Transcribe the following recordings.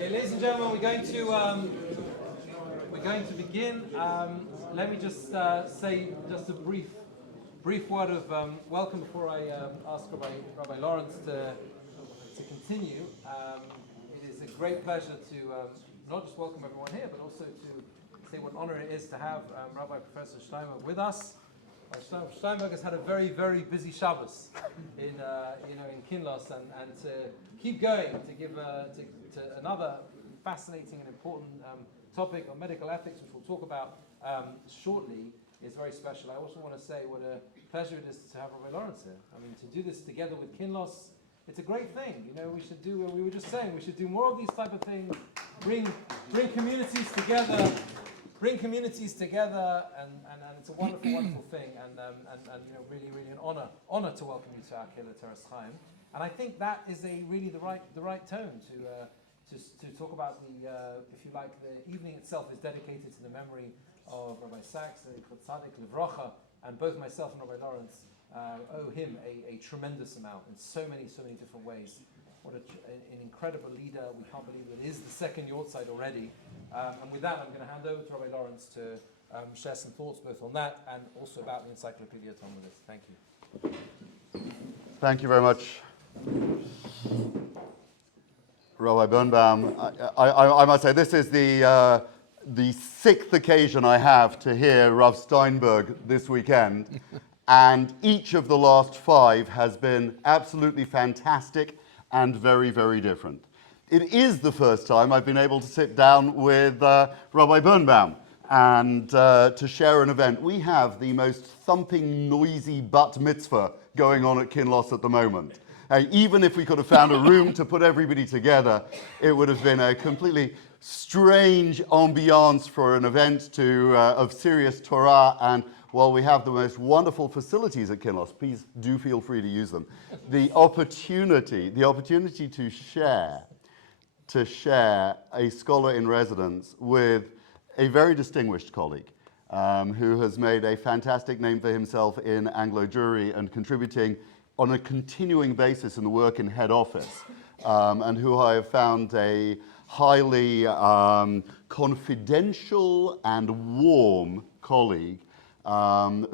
Okay, ladies and gentlemen, we're going to begin. Let me just say just a brief word of welcome before I ask Rabbi Lawrence to continue. It is a great pleasure to not just welcome everyone here, but also to say what an honor it is to have Rabbi Professor Steinberg with us. Steinberg has had a very, very busy Shabbos in Kinloss, and to keep going, to give to another fascinating and important topic on medical ethics, which we'll talk about shortly, is very special. I also want to say what a pleasure it is to have Rabbi Lawrence here. I mean, to do this together with Kinloss, it's a great thing. You know, we should do. We were just saying we should do more of these type of things. Bring communities together. Bring communities together, and it's a wonderful, wonderful thing, and really an honor to welcome you to our Toras Chaim. And I think that is really the right tone to talk about the, if you like, the evening itself is dedicated to the memory of Rabbi Sachs, Tzadik Livrocha, and both myself and Rabbi Lawrence owe him a tremendous amount in so many different ways. What an incredible leader. We can't believe it is the second yahrzeit already. And with that, I'm going to hand over to Rabbi Lawrence to share some thoughts both on that and also about the Encyclopedia Talmudit. Thank you. Thank you very much, Rabbi Birnbaum. I must say this is the sixth occasion I have to hear Rav Steinberg this weekend, and each of the last five has been absolutely fantastic and very, very different. It is the first time I've been able to sit down with Rabbi Birnbaum and to share an event. We have the most thumping, noisy bat mitzvah going on at Kinloss at the moment. Even if we could have found a room to put everybody together, it would have been a completely strange ambiance for an event of serious Torah. And while we have the most wonderful facilities at Kinloss, please do feel free to use them. The opportunity to share a scholar in residence with a very distinguished colleague who has made a fantastic name for himself in Anglo Jewry and contributing on a continuing basis in the work in head office, and who I have found a highly confidential and warm colleague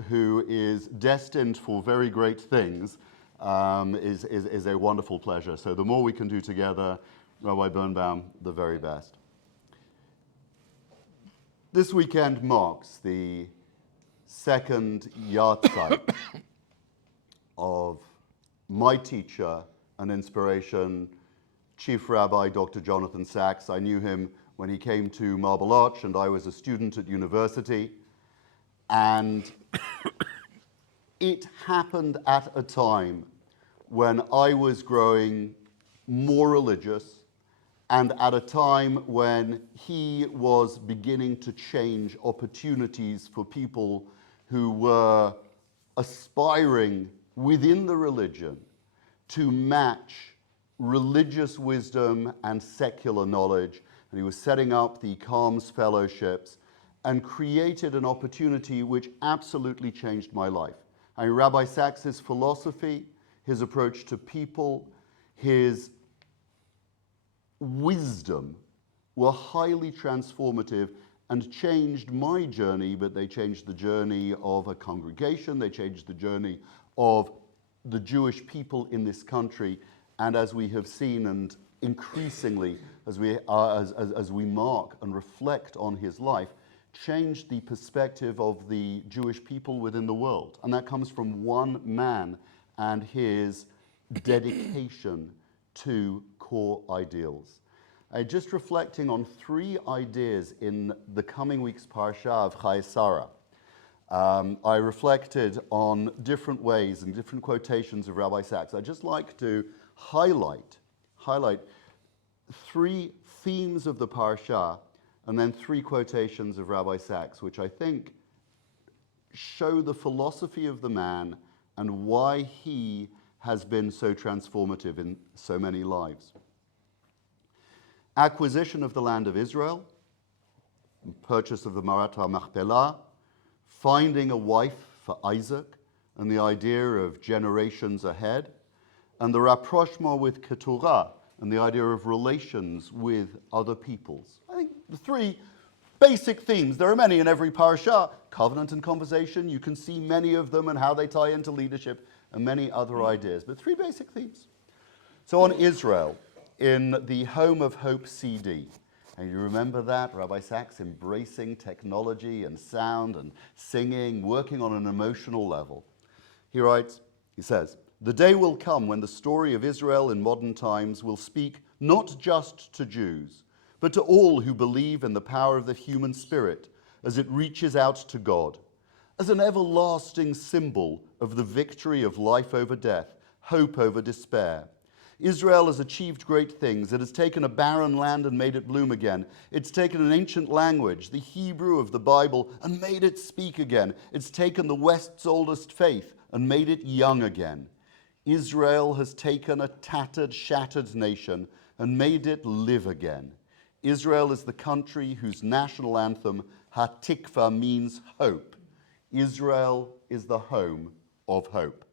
who is destined for very great things, is a wonderful pleasure. So the more we can do together, Rabbi Birnbaum, the very best. This weekend marks the second yahrzeit of my teacher and inspiration, Chief Rabbi Dr. Jonathan Sachs. I knew him when he came to Marble Arch and I was a student at university. And it happened at a time when I was growing more religious, and at a time when he was beginning to change opportunities for people who were aspiring within the religion to match religious wisdom and secular knowledge. And he was setting up the Calms Fellowships and created an opportunity which absolutely changed my life. I mean, Rabbi Sachs's philosophy, his approach to people, his wisdom were highly transformative and changed my journey, but they changed the journey of a congregation, they changed the journey of the Jewish people in this country, and as we have seen, and increasingly as we mark and reflect on his life, changed the perspective of the Jewish people within the world. And that comes from one man and his dedication to core ideals. Just reflecting on three ideas in the coming week's parsha of Chai Sarah. I reflected on different ways and different quotations of Rabbi Sachs. I'd just like to highlight three themes of the parsha and then three quotations of Rabbi Sachs, which I think show the philosophy of the man and why he has been so transformative in so many lives. Acquisition of the land of Israel, purchase of the Marat HaMachpelah, finding a wife for Isaac, and the idea of generations ahead, and the rapprochement with Keturah, and the idea of relations with other peoples. I think the three basic themes, there are many in every parasha, covenant and conversation, you can see many of them and how they tie into leadership and many other ideas, but three basic themes. So on Israel, in the Home of Hope CD, and you remember that, Rabbi Sachs embracing technology and sound and singing, working on an emotional level. He writes, he says, "The day will come when the story of Israel in modern times will speak not just to Jews, but to all who believe in the power of the human spirit as it reaches out to God, as an everlasting symbol of the victory of life over death, hope over despair. Israel has achieved great things. It has taken a barren land and made it bloom again. It's taken an ancient language, the Hebrew of the Bible, and made it speak again. It's taken the West's oldest faith and made it young again. Israel has taken a tattered, shattered nation and made it live again. Israel is the country whose national anthem, Hatikva, means hope. Israel is the home of hope."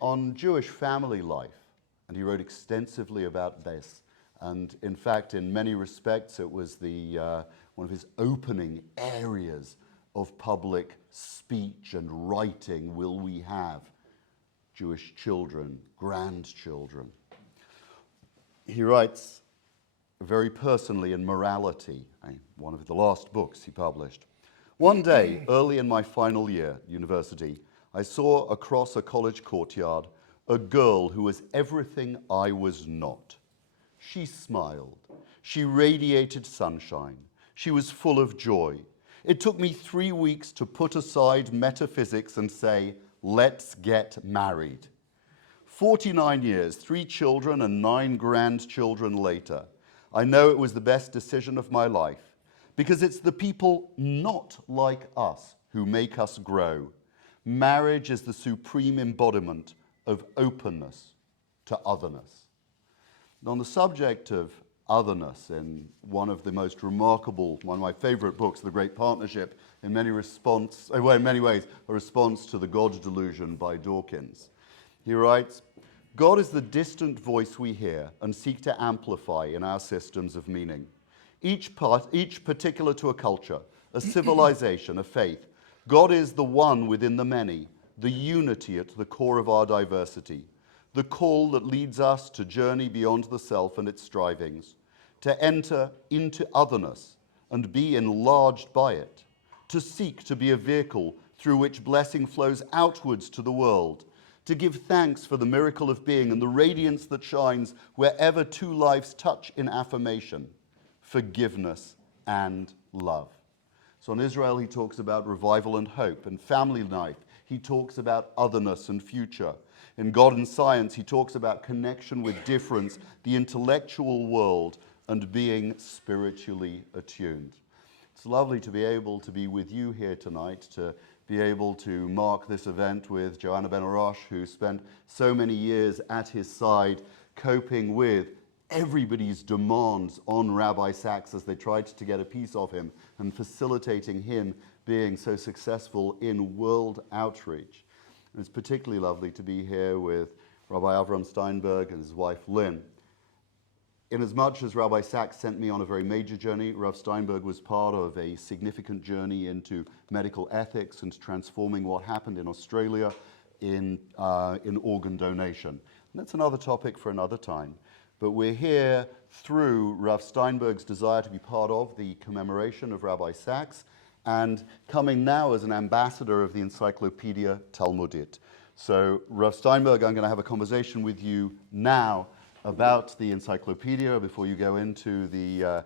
On Jewish family life, and he wrote extensively about this, and in fact, in many respects, it was one of his opening areas of public speech and writing. Will we have Jewish children, grandchildren? He writes very personally in Morality, one of the last books he published. "One day, early in my final year, university, I saw across a college courtyard a girl who was everything I was not. She smiled. She radiated sunshine. She was full of joy. It took me 3 weeks to put aside metaphysics and say, let's get married. 49 years, 3 children and 9 grandchildren later, I know it was the best decision of my life because it's the people not like us who make us grow. Marriage is the supreme embodiment of openness to otherness." And on the subject of otherness, in one of the most remarkable, one of my favorite books, The Great Partnership, in many ways, a response to the God delusion by Dawkins, he writes, "God is the distant voice we hear and seek to amplify in our systems of meaning. Each particular to a culture, a civilization, a faith. God is the one within the many, the unity at the core of our diversity, the call that leads us to journey beyond the self and its strivings, to enter into otherness and be enlarged by it, to seek to be a vehicle through which blessing flows outwards to the world, to give thanks for the miracle of being and the radiance that shines wherever 2 lives touch in affirmation, forgiveness and love." So in Israel, he talks about revival and hope, and family life. He talks about otherness and future. In God and Science, he talks about connection with difference, the intellectual world, and being spiritually attuned. It's lovely to be able to be with you here tonight, to be able to mark this event with Joanna Ben Arash, who spent so many years at his side, coping with everybody's demands on Rabbi Sachs as they tried to get a piece of him and facilitating him being so successful in world outreach. And it's particularly lovely to be here with Rabbi Avraham Steinberg and his wife Lynn. Inasmuch as Rabbi Sachs sent me on a very major journey, Rav Steinberg was part of a significant journey into medical ethics and transforming what happened in Australia in organ donation. And that's another topic for another time. But we're here through Rav Steinberg's desire to be part of the commemoration of Rabbi Sachs and coming now as an ambassador of the Encyclopedia Talmudit. So Rav Steinberg, I'm going to have a conversation with you now about the encyclopedia before you go into the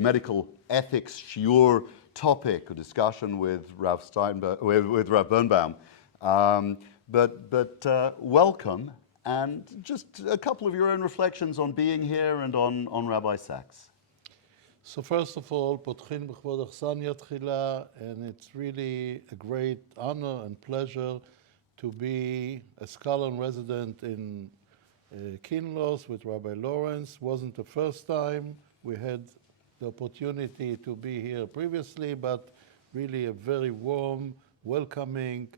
medical ethics shiur topic, a discussion with Rav Steinberg, with Rav Birnbaum. But welcome. And just a couple of your own reflections on being here and on Rabbi Sachs. So first of all, פותחים בכבוד אכסניה תחילה, and it's really a great honor and pleasure to be a scholar and resident in Kinloss with Rabbi Lawrence. Wasn't the first time we had the opportunity to be here previously, but really a very warm, welcoming,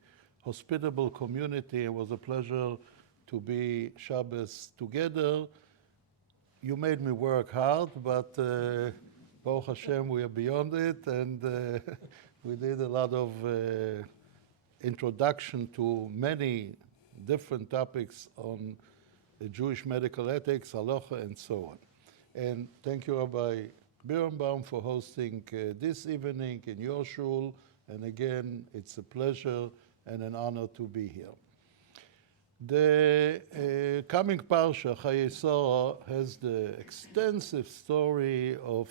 hospitable community. It was a pleasure to be Shabbos together. You made me work hard, but Baruch Hashem, we are beyond it, and we did a lot of introduction to many different topics on the Jewish medical ethics, halacha, and so on. And thank you, Rabbi Birnbaum, for hosting this evening in your shul. And again, it's a pleasure and an honor to be here. The coming Parsha, Chayei Sarah, has the extensive story of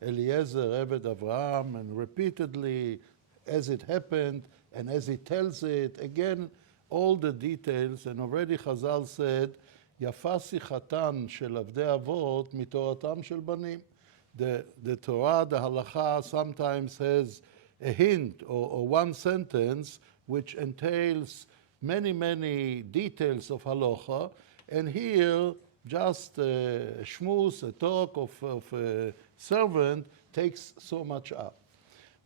Eliezer, Eved Avraham, and repeatedly, as it happened, and as he tells it, again, all the details, and already Chazal said, Yafa sichatan shel avdei avot mitoratam shel banim. The Torah, the halacha, sometimes has a hint or one sentence which entails many, many details of halacha, and here just a shmuz, a talk of a servant takes so much up.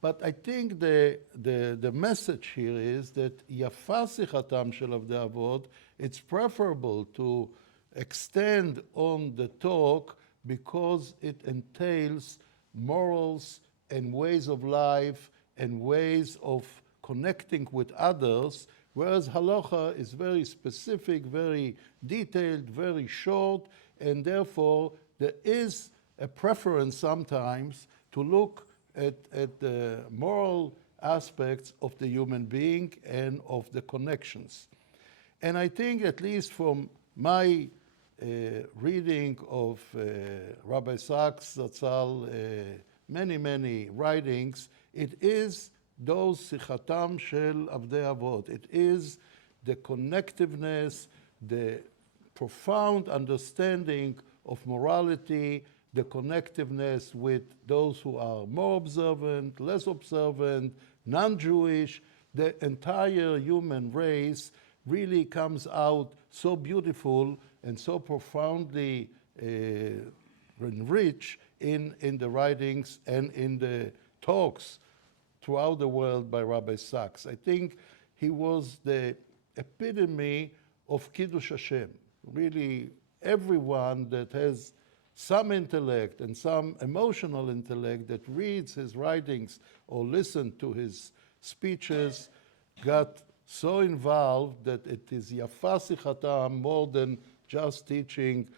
But I think the message here is that yafa sichatam shel avdei avot, it's preferable to extend on the talk because it entails morals and ways of life and ways of connecting with others, whereas halacha is very specific, very detailed, very short, and therefore there is a preference sometimes to look at the moral aspects of the human being and of the connections. And I think, at least from my reading of Rabbi Sachs, Zatzal, many, many writings, it is those sichatam shel avdei avot. It is the connectiveness, the profound understanding of morality, the connectiveness with those who are more observant, less observant, non-Jewish. The entire human race really comes out so beautiful and so profoundly enriched in the writings and in the talks throughout the world by Rabbi Sachs. I think he was the epitome of Kiddush Hashem. Really, everyone that has some intellect and some emotional intellect that reads his writings or listened to his speeches got so involved that it is yafa sichatam more than just teaching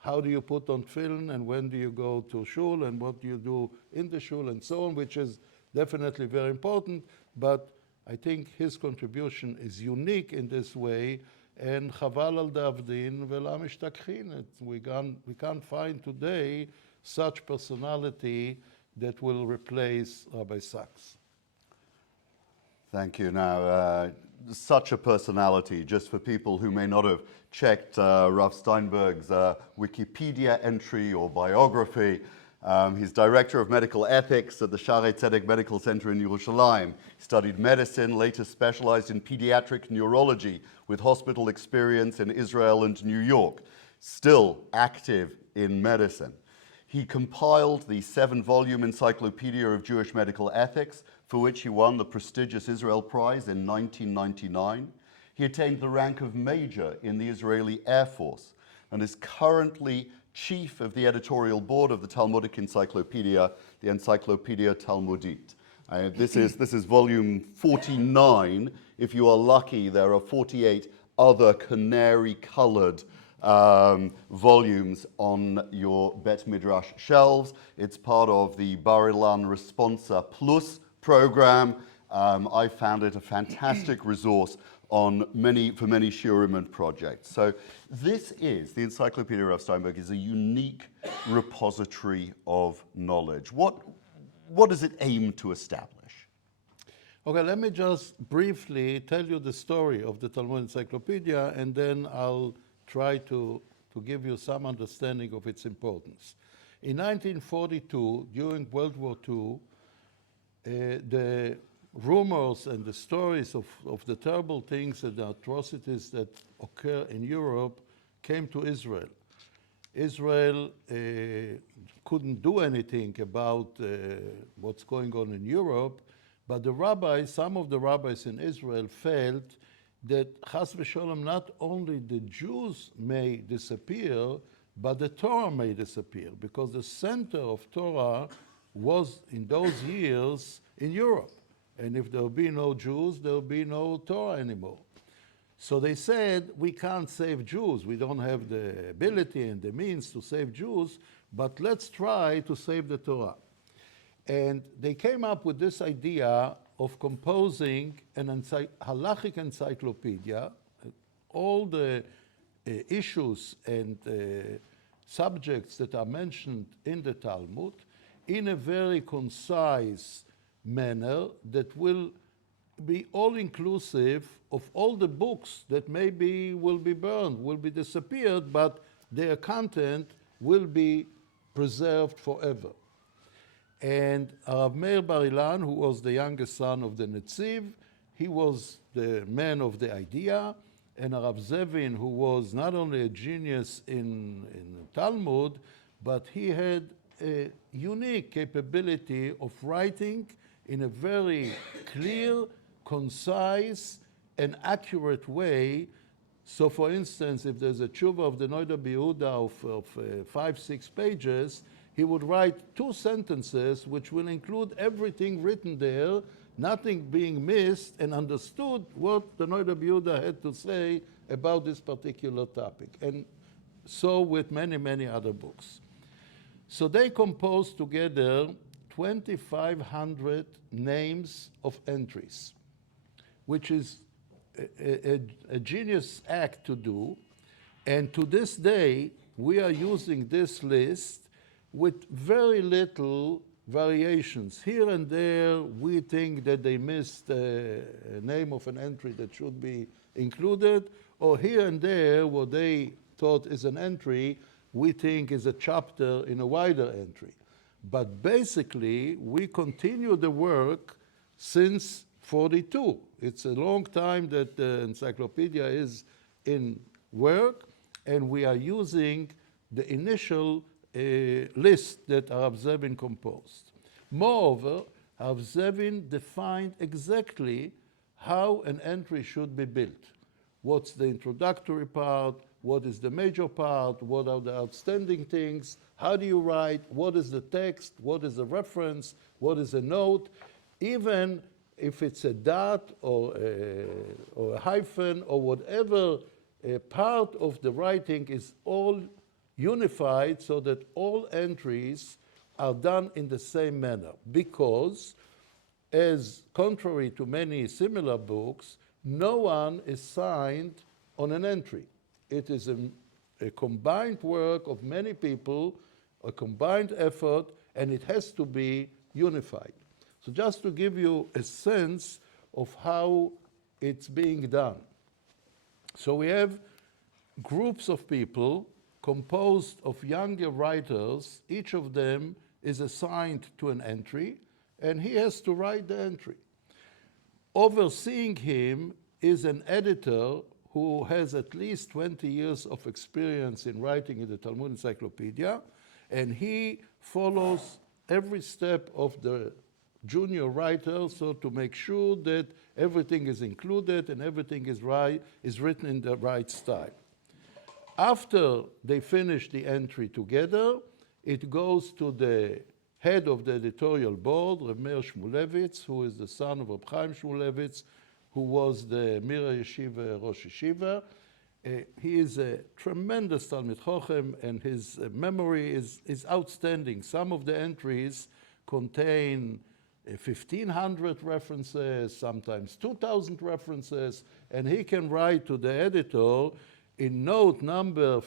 how do you put on tefillin and when do you go to shul and what do you do in the shul and so on, which is definitely very important, but I think his contribution is unique in this way, and chaval al davdin ve'la mishtakhin. We can't find today such personality that will replace Rabbi Sachs. Thank you. Now, such a personality, just for people who may not have checked Rav Steinberg's Wikipedia entry or biography, he's director of medical ethics at the Shaarei Tzedek Medical Center in Yerushalayim. He studied medicine, later specialized in pediatric neurology with hospital experience in Israel and New York. Still active in medicine. He compiled the 7-volume Encyclopedia of Jewish Medical Ethics, for which he won the prestigious Israel Prize in 1999. He attained the rank of major in the Israeli Air Force and is currently chief of the editorial board of the Talmudic encyclopedia, the Encyclopedia Talmudit. This is volume 49. If you are lucky, there are 48 other canary-colored volumes on your Bet Midrash shelves. It's part of the Bar Ilan Responsa Plus program. I found it a fantastic resource for many shiurim and projects. So this is, the Encyclopedia of Steinberg is a unique repository of knowledge. What does it aim to establish? Okay, let me just briefly tell you the story of the Talmud Encyclopedia, and then I'll try to give you some understanding of its importance. In 1942, during World War II, the rumors and the stories of the terrible things and the atrocities that occur in Europe came to Israel. Israel couldn't do anything about what's going on in Europe, but the rabbis, some of the rabbis in Israel felt that chas v'sholom, not only the Jews may disappear, but the Torah may disappear, because the center of Torah was in those years in Europe. And if there will be no Jews, there will be no Torah anymore. So they said, we can't save Jews. We don't have the ability and the means to save Jews, but let's try to save the Torah. And they came up with this idea of composing an halachic encyclopedia, all the issues and subjects that are mentioned in the Talmud, in a very concise manner that will be all-inclusive of all the books that maybe will be burned, will be disappeared, but their content will be preserved forever. And Rav Meir Bar Ilan, who was the youngest son of the Netziv, he was the man of the idea, and Rav Zevin, who was not only a genius in Talmud, but he had a unique capability of writing in a very clear, concise, and accurate way. So for instance, if there's a tshuva of the Noida B'Yehuda of 5-6 pages, he would write 2 sentences which will include everything written there, nothing being missed, and understood what the Noida B'Yehuda had to say about this particular topic. And so with many, many other books. So they composed together 2,500 names of entries, which is a genius act to do. And to this day, we are using this list with very little variations. Here and there, we think that they missed a name of an entry that should be included, or here and there, what they thought is an entry, we think is a chapter in a wider entry. But basically, we continue the work since 42. It's a long time that the encyclopedia is in work, and we are using the initial list that Rav Zevin composed. Moreover, Rav Zevin defined exactly how an entry should be built. What's the introductory part? What is the major part? What are the outstanding things? How do you write? What is the text? What is a reference? What is a note? Even if it's a dot or a hyphen or whatever part of the writing is all unified so that all entries are done in the same manner. Because, as contrary to many similar books, no one is signed on an entry. It is a combined work of many people, a combined effort, and it has to be unified. So just to give you a sense of how it's being done. So we have groups of people composed of younger writers. Each of them is assigned to an entry, and he has to write the entry. Overseeing him is an editor who has at least 20 years of experience in writing in the Talmud Encyclopedia, and he follows every step of the junior writer, so to make sure that everything is included and everything is right, is written in the right style. After they finish the entry together, it goes to the head of the editorial board, Rav Meir Shmulevitz, who is the son of Reb Chaim Shmulevitz, who was the Mira Yeshiva Rosh Yeshiva. He is a tremendous Talmid Chochem, and his memory is outstanding. Some of the entries contain 1,500 references, sometimes 2,000 references, and he can write to the editor, in note number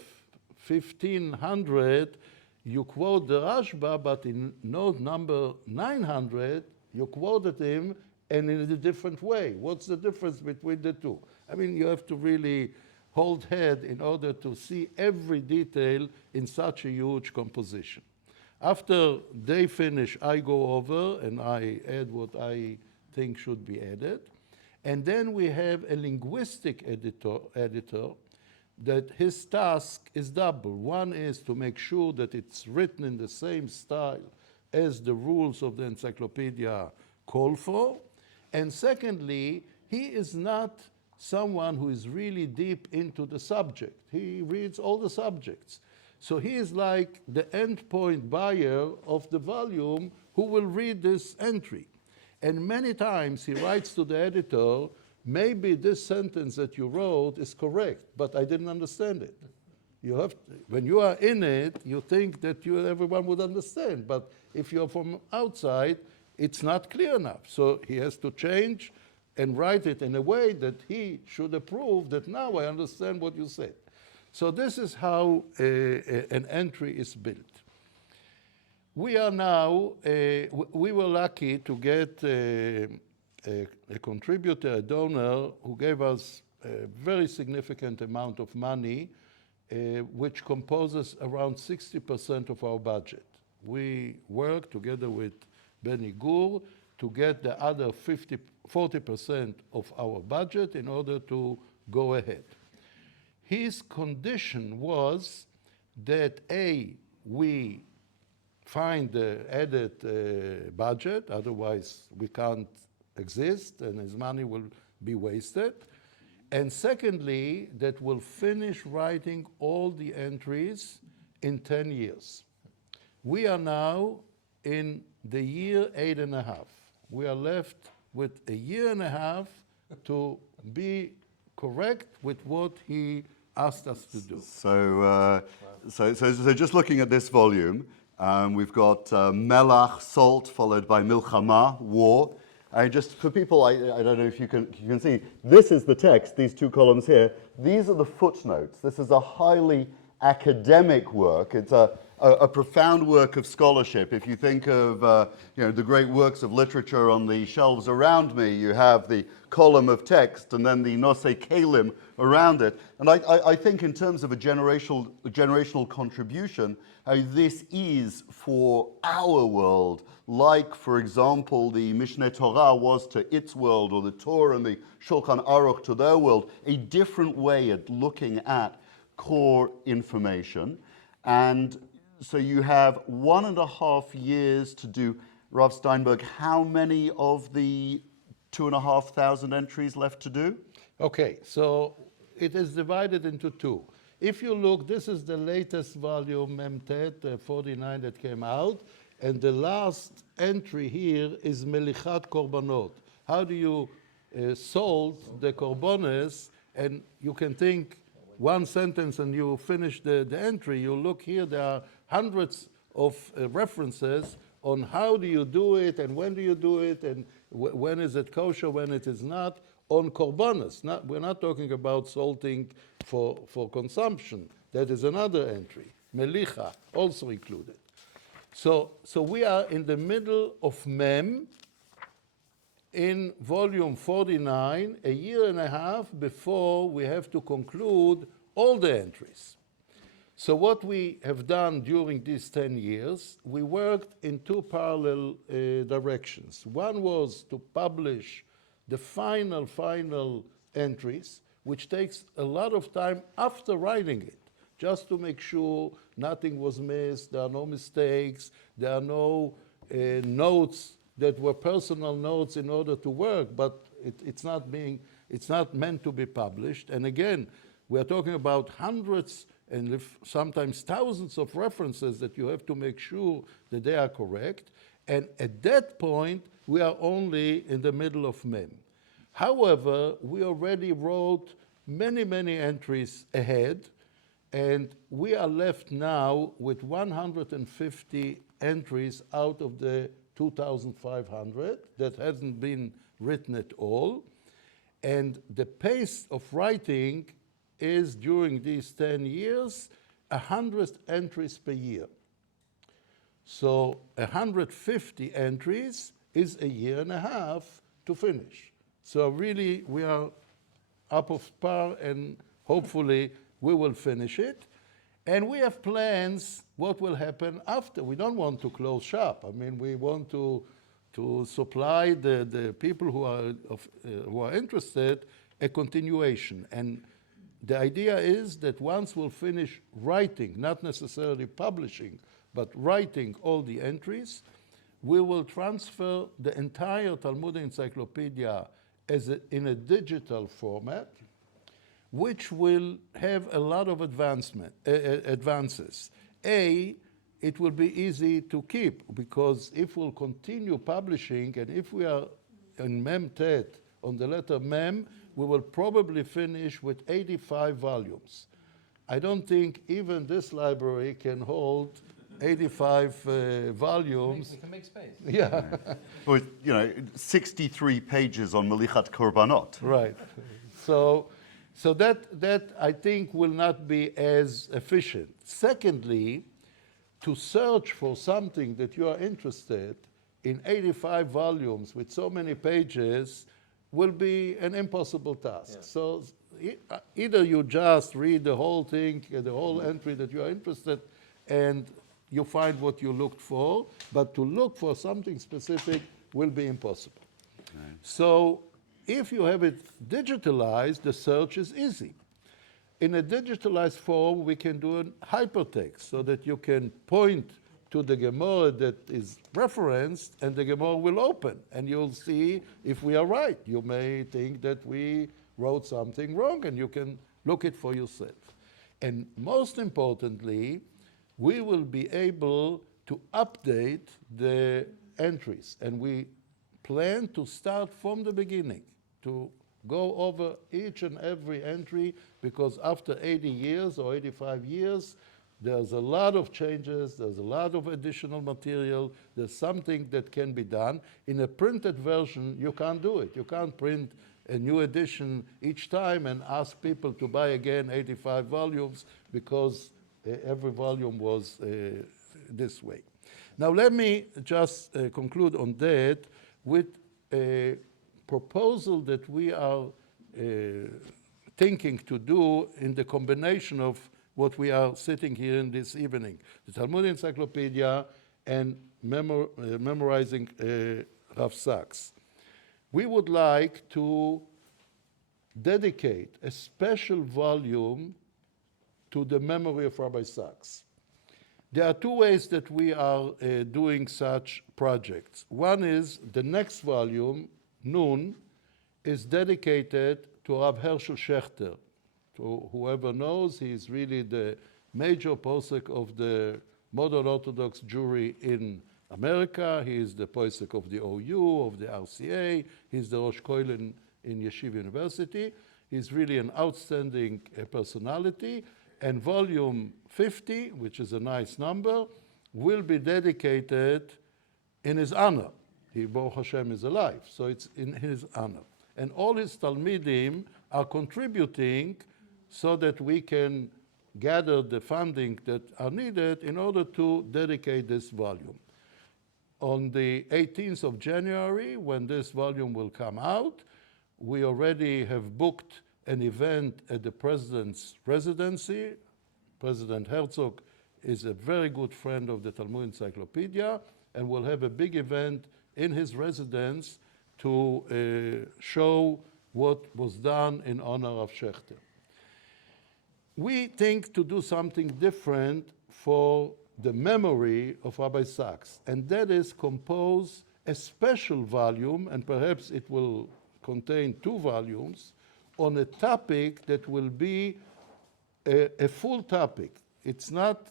1,500, you quote the Rashba, but in note number 900, you quoted him, and in a different way. What's the difference between the two? I mean, you have to really hold head in order to see every detail in such a huge composition. After they finish, I go over and I add what I think should be added. And then we have a linguistic editor that his task is double. One is to make sure that it's written in the same style as the rules of the encyclopedia call for. And secondly, he is not someone who is really deep into the subject. He reads all the subjects. So he is like the endpoint buyer of the volume who will read this entry. And many times he writes to the editor, maybe this sentence that you wrote is correct, but I didn't understand it. When you are in it, you think that everyone would understand, but if you're from outside, it's not clear enough. So he has to change and write it in a way that he should approve that now I understand what you said. So this is how an entry is built. We are now, we were lucky to get a contributor, a donor, who gave us a very significant amount of money, which composes around 60% of our budget. We work together with Benny Gur to get the other 40% of our budget in order to go ahead. His condition was that we find the added budget, otherwise we can't exist and his money will be wasted. And secondly, that we'll finish writing all the entries in 10 years. We are now in the year 8.5. We are left with a year and a half to be correct with what he asked us to do. So just looking at this volume, we've got melach, salt, followed by milchama, war. Just for people, I don't know if you can see, this is the text, these two columns here. These are the footnotes. This is a highly academic work. It's a profound work of scholarship. If you think of the great works of literature on the shelves around me, you have the column of text and then the nosei kelim around it. And I think in terms of a generational contribution, this is for our world, like, for example, the Mishneh Torah was to its world, or the Torah and the Shulchan Aruch to their world, a different way at looking at core information. And so you have 1.5 years to do. Rav Steinberg, how many of the 2,500 entries left to do? Okay, so it is divided into two. If you look, this is the latest volume, Memtet 49 that came out, and the last entry here is Melichat Korbanot. How do you salt the korbanos? And you can think one sentence and you finish the entry. You look here, there are hundreds of references on how do you do it and when do you do it and when is it kosher, when it is not, on korbanos. We're not talking about salting for consumption. That is another entry. Melicha, also included. So we are in the middle of Mem in volume 49, a year and a half before we have to conclude all the entries. So what we have done during these 10 years, we worked in two parallel directions. One was to publish the final entries, which takes a lot of time after writing it, just to make sure nothing was missed, there are no mistakes, there are no notes that were personal notes in order to work, but it's not meant to be published. And again, we're talking about hundreds and sometimes thousands of references that you have to make sure that they are correct. And at that point, we are only in the middle of Mem. However, we already wrote many entries ahead, and we are left now with 150 entries out of the 2,500 that hasn't been written at all. And the pace of writing is, during these 10 years, 100 entries per year. So 150 entries is a year and a half to finish. So really, we are up of par, and hopefully we will finish it. And we have plans what will happen after. We don't want to close shop. I mean, we want to supply the people who are interested a continuation. And the idea is that once we'll finish writing, not necessarily publishing, but writing all the entries, we will transfer the entire Talmudic Encyclopedia in a digital format, which will have a lot of advances. It will be easy to keep, because if we'll continue publishing, and if we are in Mem Tet, on the letter Mem, we will probably finish with 85 volumes. I don't think even this library can hold 85 volumes. It can make space. Yeah, Well, 63 pages on Melichat Korbanot. right. So that I think will not be as efficient. Secondly, to search for something that you are interested in 85 volumes with so many pages will be an impossible task. Yeah. So either you just read the whole thing, the whole entry that you are interested, and you find what you looked for, but to look for something specific will be impossible. Right. So if you have it digitalized, the search is easy. In a digitalized form, we can do a hypertext so that you can point to the Gemara that is referenced, and the Gemara will open, and you'll see if we are right. You may think that we wrote something wrong, and you can look it for yourself. And most importantly, we will be able to update the entries, and we plan to start from the beginning, to go over each and every entry, because after 80 years or 85 years, there's a lot of changes, there's a lot of additional material, there's something that can be done. In a printed version, you can't do it. You can't print a new edition each time and ask people to buy again 85 volumes, because every volume was this way. Now let me just conclude on that with a proposal that we are thinking to do in the combination of what we are sitting here in this evening, the Talmud Encyclopedia and memorizing Rav Sachs. We would like to dedicate a special volume to the memory of Rabbi Sachs. There are two ways that we are doing such projects. One is the next volume, Nun, is dedicated to Rav Hershel Schachter. To whoever knows, he is really the major posek of the modern Orthodox Jewry in America. He is the posek of the OU, of the RCA. He's the Rosh Koilin in Yeshiva University. He's really an outstanding personality. And volume 50, which is a nice number, will be dedicated in his honor. He, Baruch Hashem, is alive, so it's in his honor. And all his Talmidim are contributing so that we can gather the funding that are needed in order to dedicate this volume. On the 18th of January, when this volume will come out, we already have booked an event at the President's residency. President Herzog is a very good friend of the Talmud Encyclopedia, and we'll have a big event in his residence to show what was done in honor of Schachter. We think to do something different for the memory of Rabbi Sachs, and that is compose a special volume, and perhaps it will contain 2 volumes, on a topic that will be a full topic. It's not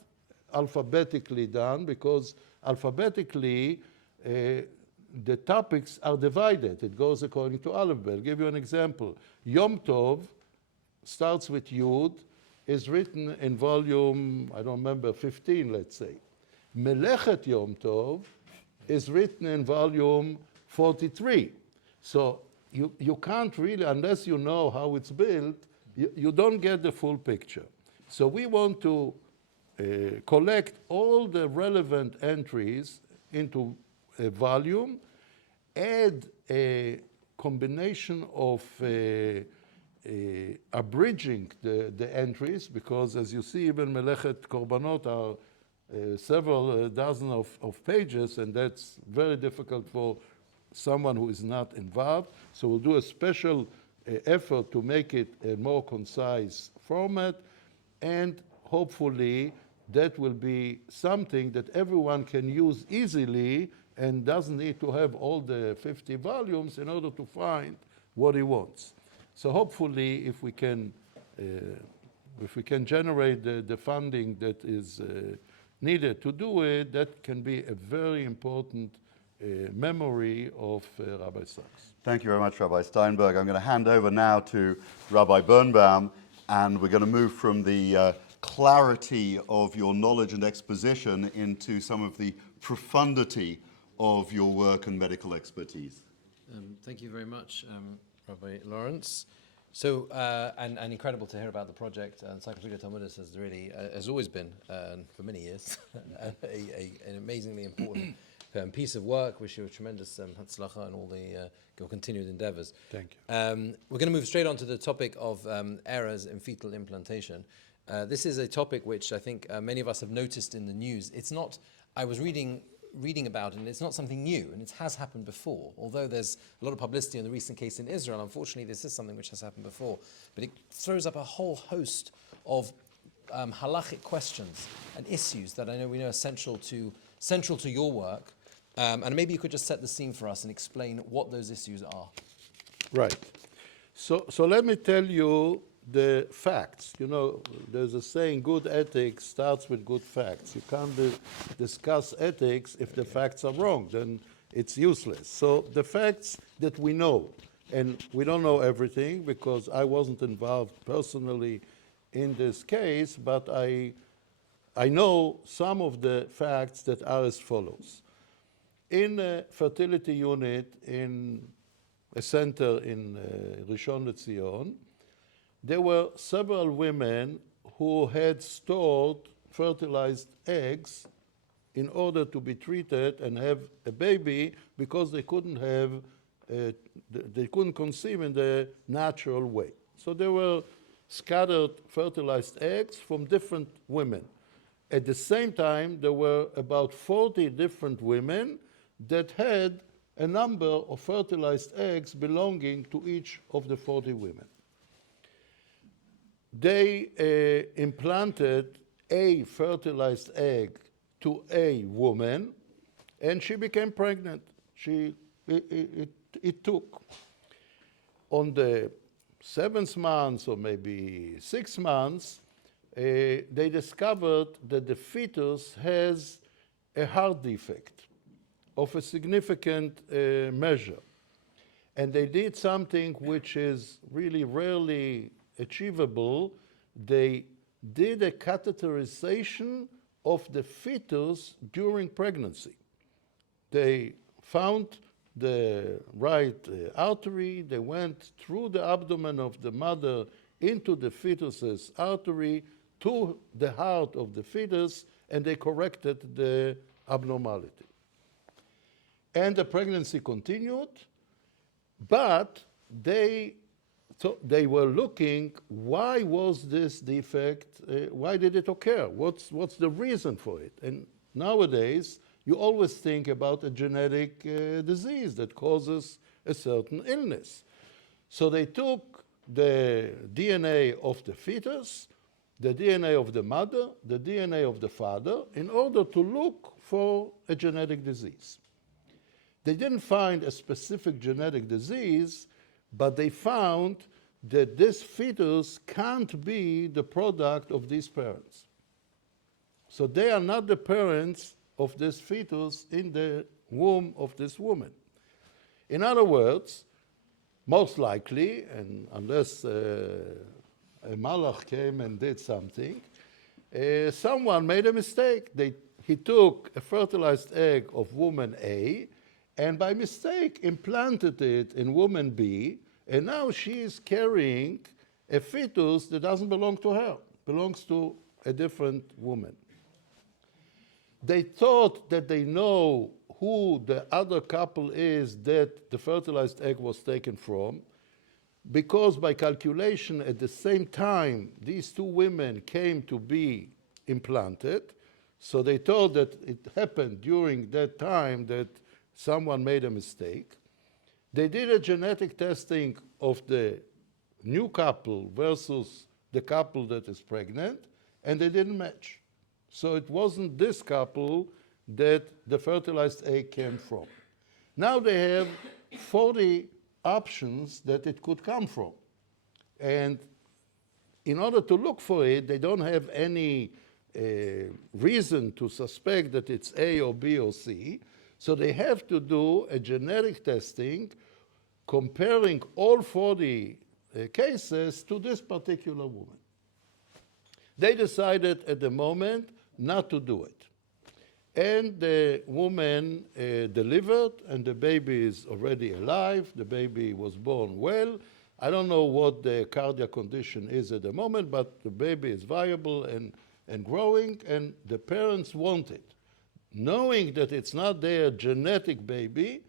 alphabetically done, because alphabetically the topics are divided. It goes according to alphabet. I'll give you an example. Yom Tov starts with Yud, is written in volume, I don't remember, 15, let's say. Melechet Yom Tov is written in volume 43. So you can't really, unless you know how it's built, you don't get the full picture. So we want to collect all the relevant entries into a volume, add a combination of abridging the entries, because as you see, even Melechet Korbanot are several dozen of pages, and that's very difficult for someone who is not involved. So we'll do a special effort to make it a more concise format, and hopefully that will be something that everyone can use easily and doesn't need to have all the 50 volumes in order to find what he wants. So hopefully, if we can generate the funding that is needed to do it, that can be a very important memory of Rabbi Sachs. Thank you very much, Rabbi Steinberg. I'm going to hand over now to Rabbi Birnbaum, and we're going to move from the clarity of your knowledge and exposition into some of the profundity of your work and medical expertise. Thank you very much, Rabbi Lawrence. So, and incredible to hear about the project. Encyclopedia Talmudit has really, has always been, for many years, an amazingly important piece of work. Wish you a tremendous hatzlacha and all your continued endeavors. Thank you. We're going to move straight on to the topic of errors in fetal implantation. This is a topic which I think many of us have noticed in the news. It's not, I was reading about it, and it's not something new, and it has happened before. Although there's a lot of publicity on the recent case in Israel, unfortunately this is something which has happened before. But it throws up a whole host of halachic questions and issues that we know are central to your work. And maybe you could just set the scene for us and explain what those issues are. Right. So let me tell you the facts. You know, there's a saying, good ethics starts with good facts. You can't discuss ethics if the facts are wrong, then it's useless. So the facts that we know, and we don't know everything because I wasn't involved personally in this case, but I know some of the facts that are as follows. In a fertility unit in a center in Rishon LeZion, there were several women who had stored fertilized eggs in order to be treated and have a baby because they couldn't conceive in the natural way. So there were scattered fertilized eggs from different women. At the same time, there were about 40 different women that had a number of fertilized eggs belonging to each of the 40 women. They implanted a fertilized egg to a woman, and she became pregnant. It took. On the 7th month or maybe 6 months, they discovered that the fetus has a heart defect of a significant measure. And they did something which is really rarely achievable. They did a catheterization of the fetus during pregnancy. They found the right artery, they went through the abdomen of the mother into the fetus's artery to the heart of the fetus, and they corrected the abnormality. And the pregnancy continued, but they were looking, why was this defect, why did it occur? What's the reason for it? And nowadays, you always think about a genetic disease that causes a certain illness. So they took the DNA of the fetus, the DNA of the mother, the DNA of the father, in order to look for a genetic disease. They didn't find a specific genetic disease, but they found that this fetus can't be the product of these parents. So they are not the parents of this fetus in the womb of this woman. In other words, most likely, and unless a malach came and did something, someone made a mistake. He took a fertilized egg of woman A and by mistake implanted it in woman B, and now she is carrying a fetus that doesn't belong to her, belongs to a different woman. They thought that they know who the other couple is that the fertilized egg was taken from, because by calculation at the same time these two women came to be implanted, so they thought that it happened during that time that someone made a mistake. They did a genetic testing of the new couple versus the couple that is pregnant, and they didn't match. So it wasn't this couple that the fertilized egg came from. Now they have 40 options that it could come from. And in order to look for it, they don't have any reason to suspect that it's A or B or C. So they have to do a genetic testing comparing all 40 cases to this particular woman. They decided at the moment not to do it. And the woman delivered, and the baby is already alive. The baby was born well. I don't know what the cardiac condition is at the moment, but the baby is viable and growing, and the parents want it. Knowing that it's not their genetic baby,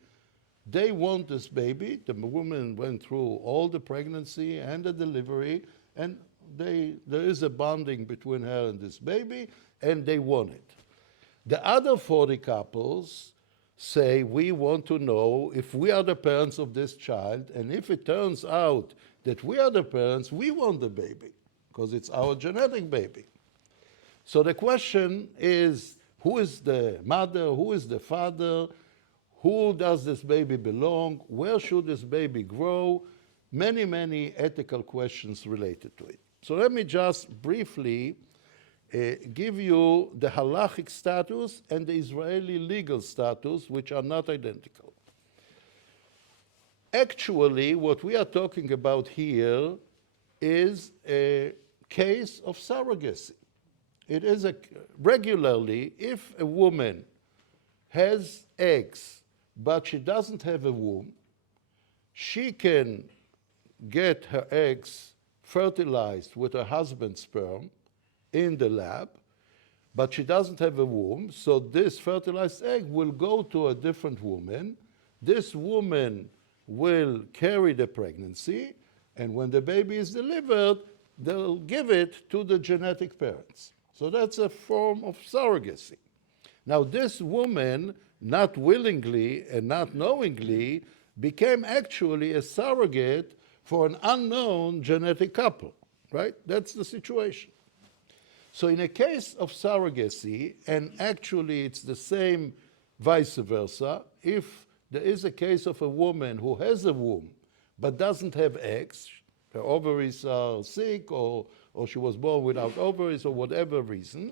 they want this baby. The woman went through all the pregnancy and the delivery, and there is a bonding between her and this baby, and they want it. The other 40 couples say, we want to know if we are the parents of this child, and if it turns out that we are the parents, we want the baby, because it's our genetic baby. So the question is, who is the mother, who is the father, who does this baby belong, where should this baby grow? Many, many ethical questions related to it. So let me just briefly give you the halachic status and the Israeli legal status, which are not identical. Actually, what we are talking about here is a case of surrogacy. It is regularly, if a woman has eggs, but she doesn't have a womb, she can get her eggs fertilized with her husband's sperm in the lab, but she doesn't have a womb, so this fertilized egg will go to a different woman. This woman will carry the pregnancy, and when the baby is delivered, they'll give it to the genetic parents. So that's a form of surrogacy. Now, this woman, not willingly and not knowingly, became actually a surrogate for an unknown genetic couple, right? That's the situation. So in a case of surrogacy, and actually it's the same vice versa, if there is a case of a woman who has a womb but doesn't have eggs, her ovaries are sick, or she was born without ovaries, or whatever reason,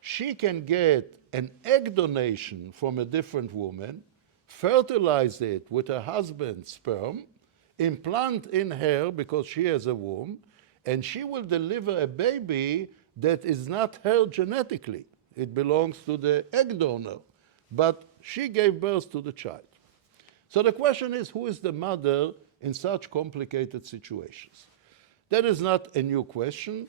she can get an egg donation from a different woman, fertilize it with her husband's sperm, implant in her because she has a womb, and she will deliver a baby that is not her genetically. It belongs to the egg donor, but she gave birth to the child. So the question is, who is the mother in such complicated situations? That is not a new question.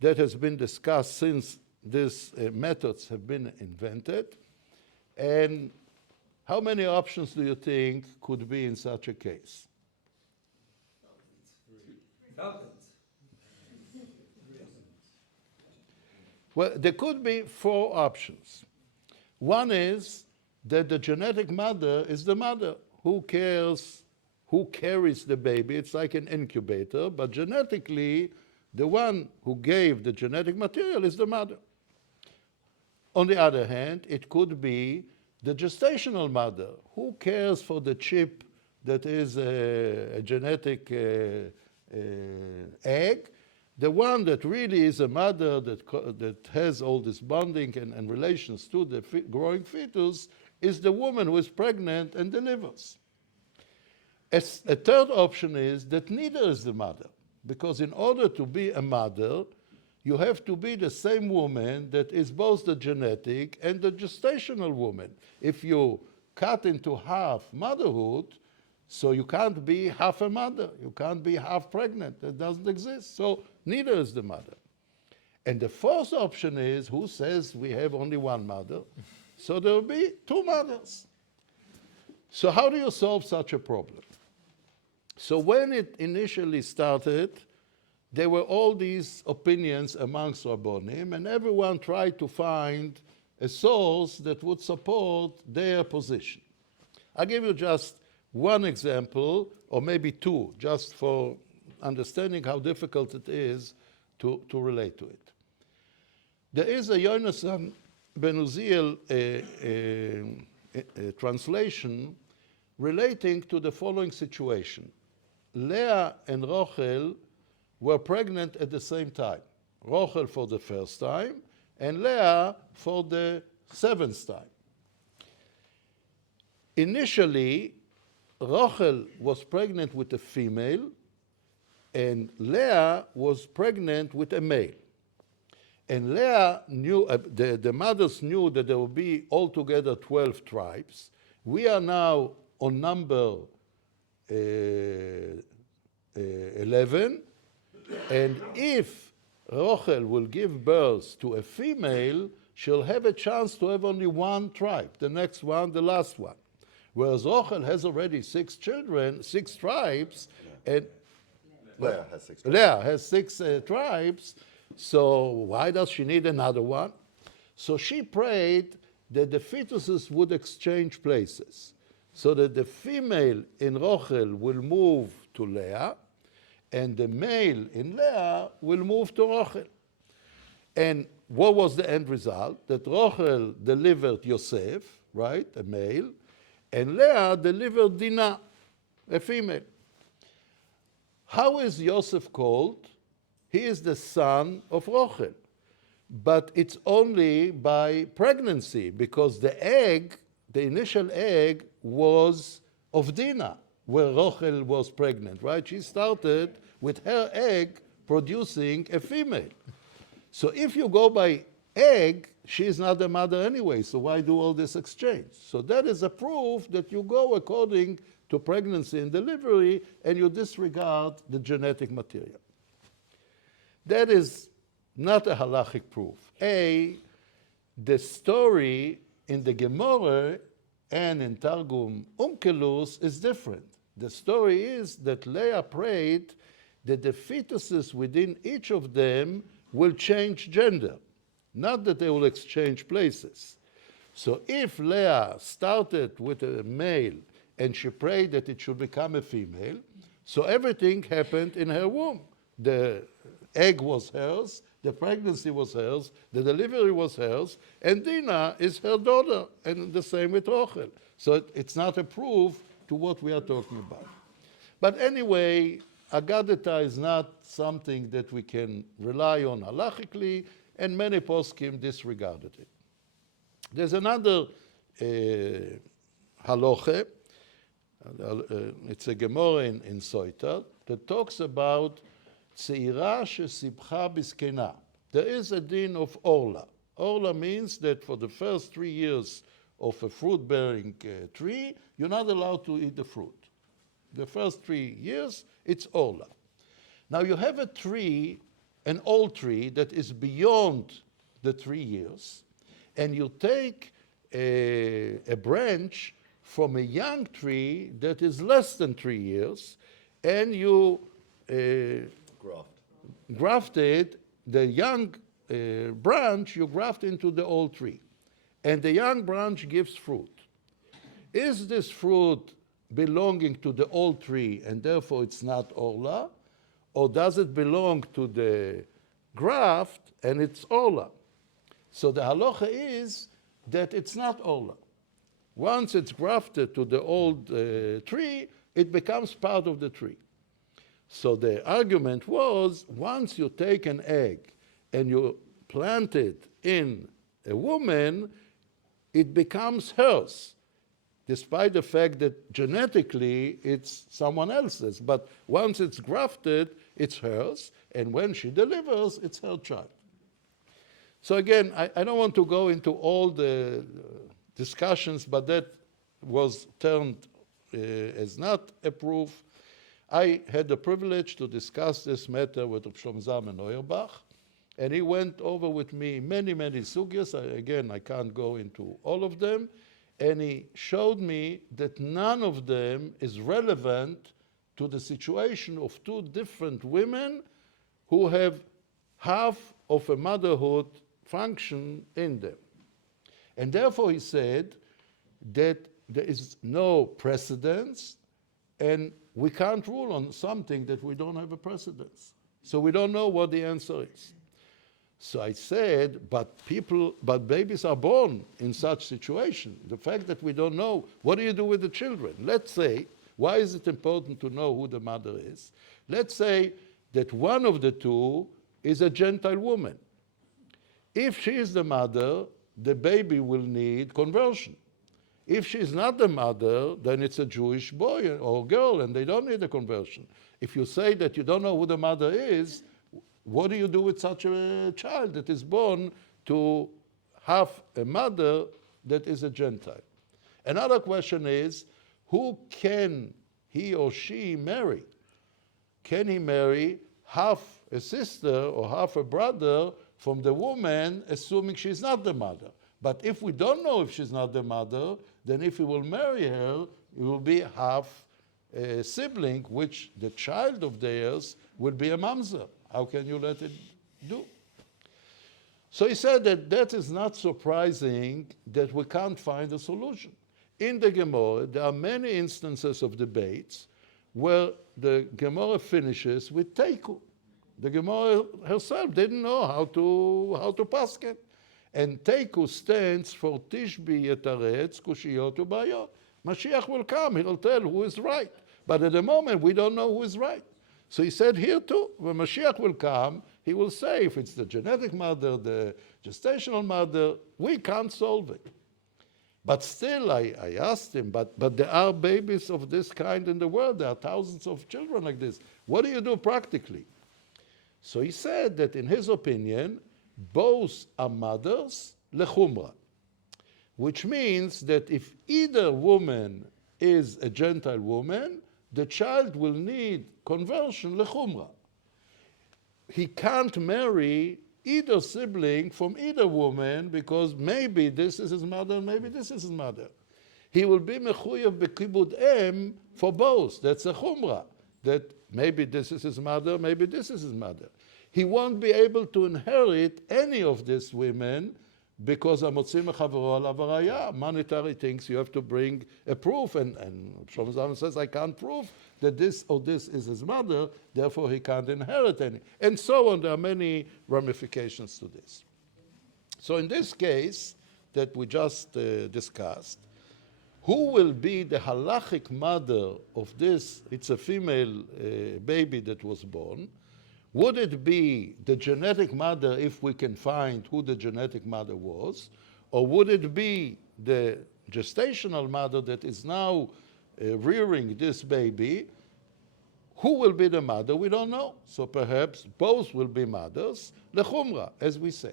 That has been discussed since these methods have been invented. And how many options do you think could be in such a case? Well, there could be 4 options. One is that the genetic mother is the mother who carries the baby. It's like an incubator, but genetically, the one who gave the genetic material is the mother. On the other hand, it could be the gestational mother who cares for the chip that is a genetic egg. The one that really is a mother that has all this bonding and relations to the growing fetus is the woman who is pregnant and delivers. A third option is that neither is the mother, because in order to be a mother, you have to be the same woman that is both the genetic and the gestational woman. If you cut into half motherhood, so you can't be half a mother, you can't be half pregnant, that doesn't exist. So neither is the mother. And the fourth option is, who says we have only one mother? So there will be 2 mothers. So how do you solve such a problem? So when it initially started, there were all these opinions amongst Rabbonim, and everyone tried to find a source that would support their position. I'll give you just one example, or maybe 2, just for understanding how difficult it is to relate to it. There is a Yonasan Ben Uziel translation relating to the following situation. Leah and Rachel were pregnant at the same time. Rachel for the first time, and Leah for the seventh time. Initially, Rachel was pregnant with a female, and Leah was pregnant with a male. And Leah knew, the mothers knew that there would be altogether 12 tribes. We are now on number 11, and if Rachel will give birth to a female, she'll have a chance to have only one tribe, the next one, the last one. Whereas Rachel has already 6 children, 6 tribes, and Leah has 6 Leah has 6 tribes, so why does she need another one? So she prayed that the fetuses would exchange places, so that the female in Rachel will move to Leah, and the male in Leah will move to Rachel. And what was the end result? That Rachel delivered Yosef, right, a male, and Leah delivered Dinah, a female. How is Yosef called? He is the son of Rachel. But it's only by pregnancy, because the egg, the initial egg, was of Dinah, where Rachel was pregnant, right? She started with her egg producing a female. So if you go by egg, she is not the mother anyway, so why do all this exchange? So that is a proof that you go according to pregnancy and delivery, and you disregard the genetic material. That is not a halachic proof. The story in the Gemara and in Targum Onkelos is different. The story is that Leah prayed that the fetuses within each of them will change gender, not that they will exchange places. So if Leah started with a male and she prayed that it should become a female, so everything happened in her womb. The egg was hers, the pregnancy was hers, the delivery was hers, and Dinah is her daughter, and the same with Rachel. So it's not a proof to what we are talking about. But anyway, Agadata is not something that we can rely on halachically, and many poskim disregarded it. There's another halacha, it's a Gemara in Soita, that talks about Tzeira shesibcha biskena. There is a din of orla. Orla means that for the first 3 years of a fruit-bearing tree, you're not allowed to eat the fruit. The first 3 years, it's orla. Now you have a tree, an old tree that is beyond the 3 years, and you take a branch from a young tree that is less than 3 years, and you grafted the young branch, you graft into the old tree. And the young branch gives fruit. Is this fruit belonging to the old tree and therefore it's not orla? Or does it belong to the graft and it's orla? So the halacha is that it's not orla. Once it's grafted to the old tree, it becomes part of the tree. So the argument was, once you take an egg and you plant it in a woman, it becomes hers, despite the fact that genetically it's someone else's. But once it's grafted, it's hers, and when she delivers, it's her child. So again, I don't want to go into all the discussions, but that was turned as not a proof. I had the privilege to discuss this matter with Rav Shlomo Zalman Auerbach, and he went over with me many, many sugyas. Again, I can't go into all of them, and he showed me that none of them is relevant to the situation of 2 different women who have half of a motherhood function in them. And therefore he said that there is no precedence, and we can't rule on something that we don't have a precedence. So we don't know what the answer is. So I said, but babies are born in such situation. The fact that we don't know, what do you do with the children? Let's say, why is it important to know who the mother is? Let's say that one of the two is a Gentile woman. If she is the mother, the baby will need conversion. If she's not the mother, then it's a Jewish boy or girl, and they don't need a conversion. If you say that you don't know who the mother is, what do you do with such a child that is born to have a mother that is a Gentile? Another question is, who can he or she marry? Can he marry half a sister or half a brother from the woman, assuming she's not the mother? But if we don't know if she's not the mother, then if he will marry her, it will be half a sibling, which the child of theirs will be a mamzer. How can you let it do? So he said that is not surprising that we can't find a solution. In the Gemara, there are many instances of debates where the Gemara finishes with teiku. The Gemara herself didn't know how to pasken. And teiku stands for tishbi yetaretz kushiyot ubayot. Mashiach will come, he will tell who is right. But at the moment, we don't know who is right. So he said here too, when Mashiach will come, he will say if it's the genetic mother, the gestational mother, we can't solve it. But still, I asked him, but there are babies of this kind in the world. There are thousands of children like this. What do you do practically? So he said that in his opinion, both are mothers lechumra, which means that if either woman is a Gentile woman, the child will need conversion lechumra. He can't marry either sibling from either woman because maybe this is his mother, maybe this is his mother. He will be mechuyev bekibud em for both. That's a chumra. That maybe this is his mother, maybe this is his mother. He won't be able to inherit any of these women because monetary things, you have to bring a proof, and Shlomo Zalman says, I can't prove that this or this is his mother, therefore he can't inherit any. And so on, there are many ramifications to this. So in this case that we just discussed, who will be the halachic mother of this? It's a female baby that was born. Would it be the genetic mother if we can find who the genetic mother was? Or would it be the gestational mother that is now rearing this baby? Who will be the mother? We don't know. So perhaps both will be mothers, lechumra, as we said.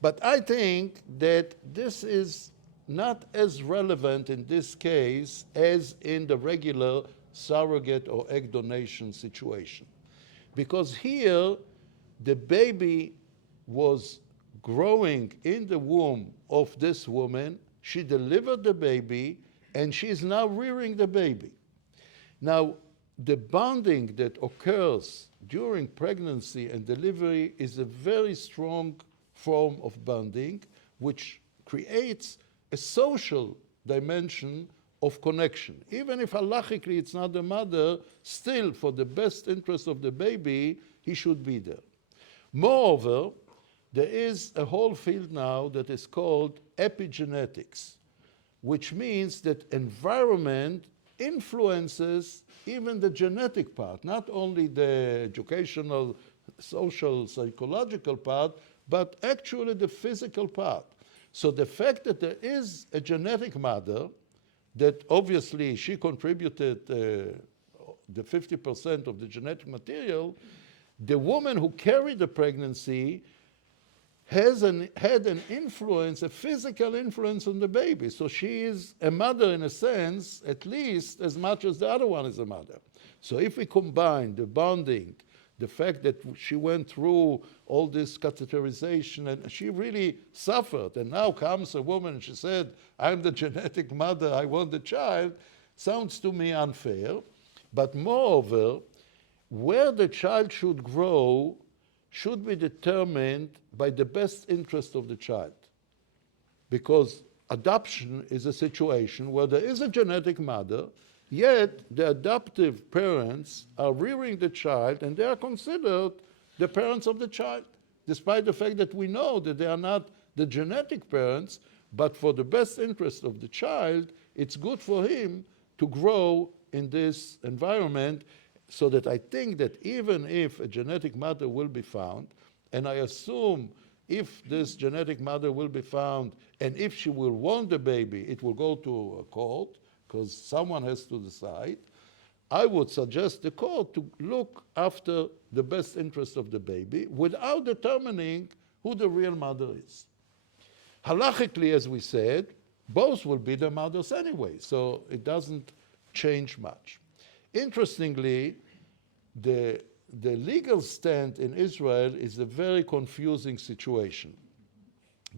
But I think that this is not as relevant in this case as in the regular surrogate or egg donation situation. Because here, the baby was growing in the womb of this woman, she delivered the baby, and she is now rearing the baby. Now, the bonding that occurs during pregnancy and delivery is a very strong form of bonding, which creates a social dimension of connection. Even if halachically it's not the mother, still for the best interest of the baby, he should be there. Moreover, there is a whole field now that is called epigenetics, which means that environment influences even the genetic part, not only the educational, social, psychological part, but actually the physical part. So the fact that there is a genetic mother, that obviously she contributed the 50% of the genetic material, the woman who carried the pregnancy had an influence, a physical influence on the baby. So she is a mother in a sense, at least as much as the other one is a mother. So if we combine the bonding, the fact that she went through all this catheterization and she really suffered, and now comes a woman and she said, I'm the genetic mother, I want the child, sounds to me unfair. But moreover, where the child should grow should be determined by the best interest of the child. Because adoption is a situation where there is a genetic mother, yet the adoptive parents are rearing the child and they are considered the parents of the child. despite the fact that we know that they are not the genetic parents, but for the best interest of the child, it's good for him to grow in this environment, so that I think that even if a genetic mother will be found, and I assume if this genetic mother will be found, and if she will want the baby, it will go to a court, because someone has to decide. I would suggest the court to look after the best interest of the baby without determining who the real mother is. Halachically, as we said, both will be the mothers anyway, so it doesn't change much. Interestingly, the legal stand in Israel is a very confusing situation.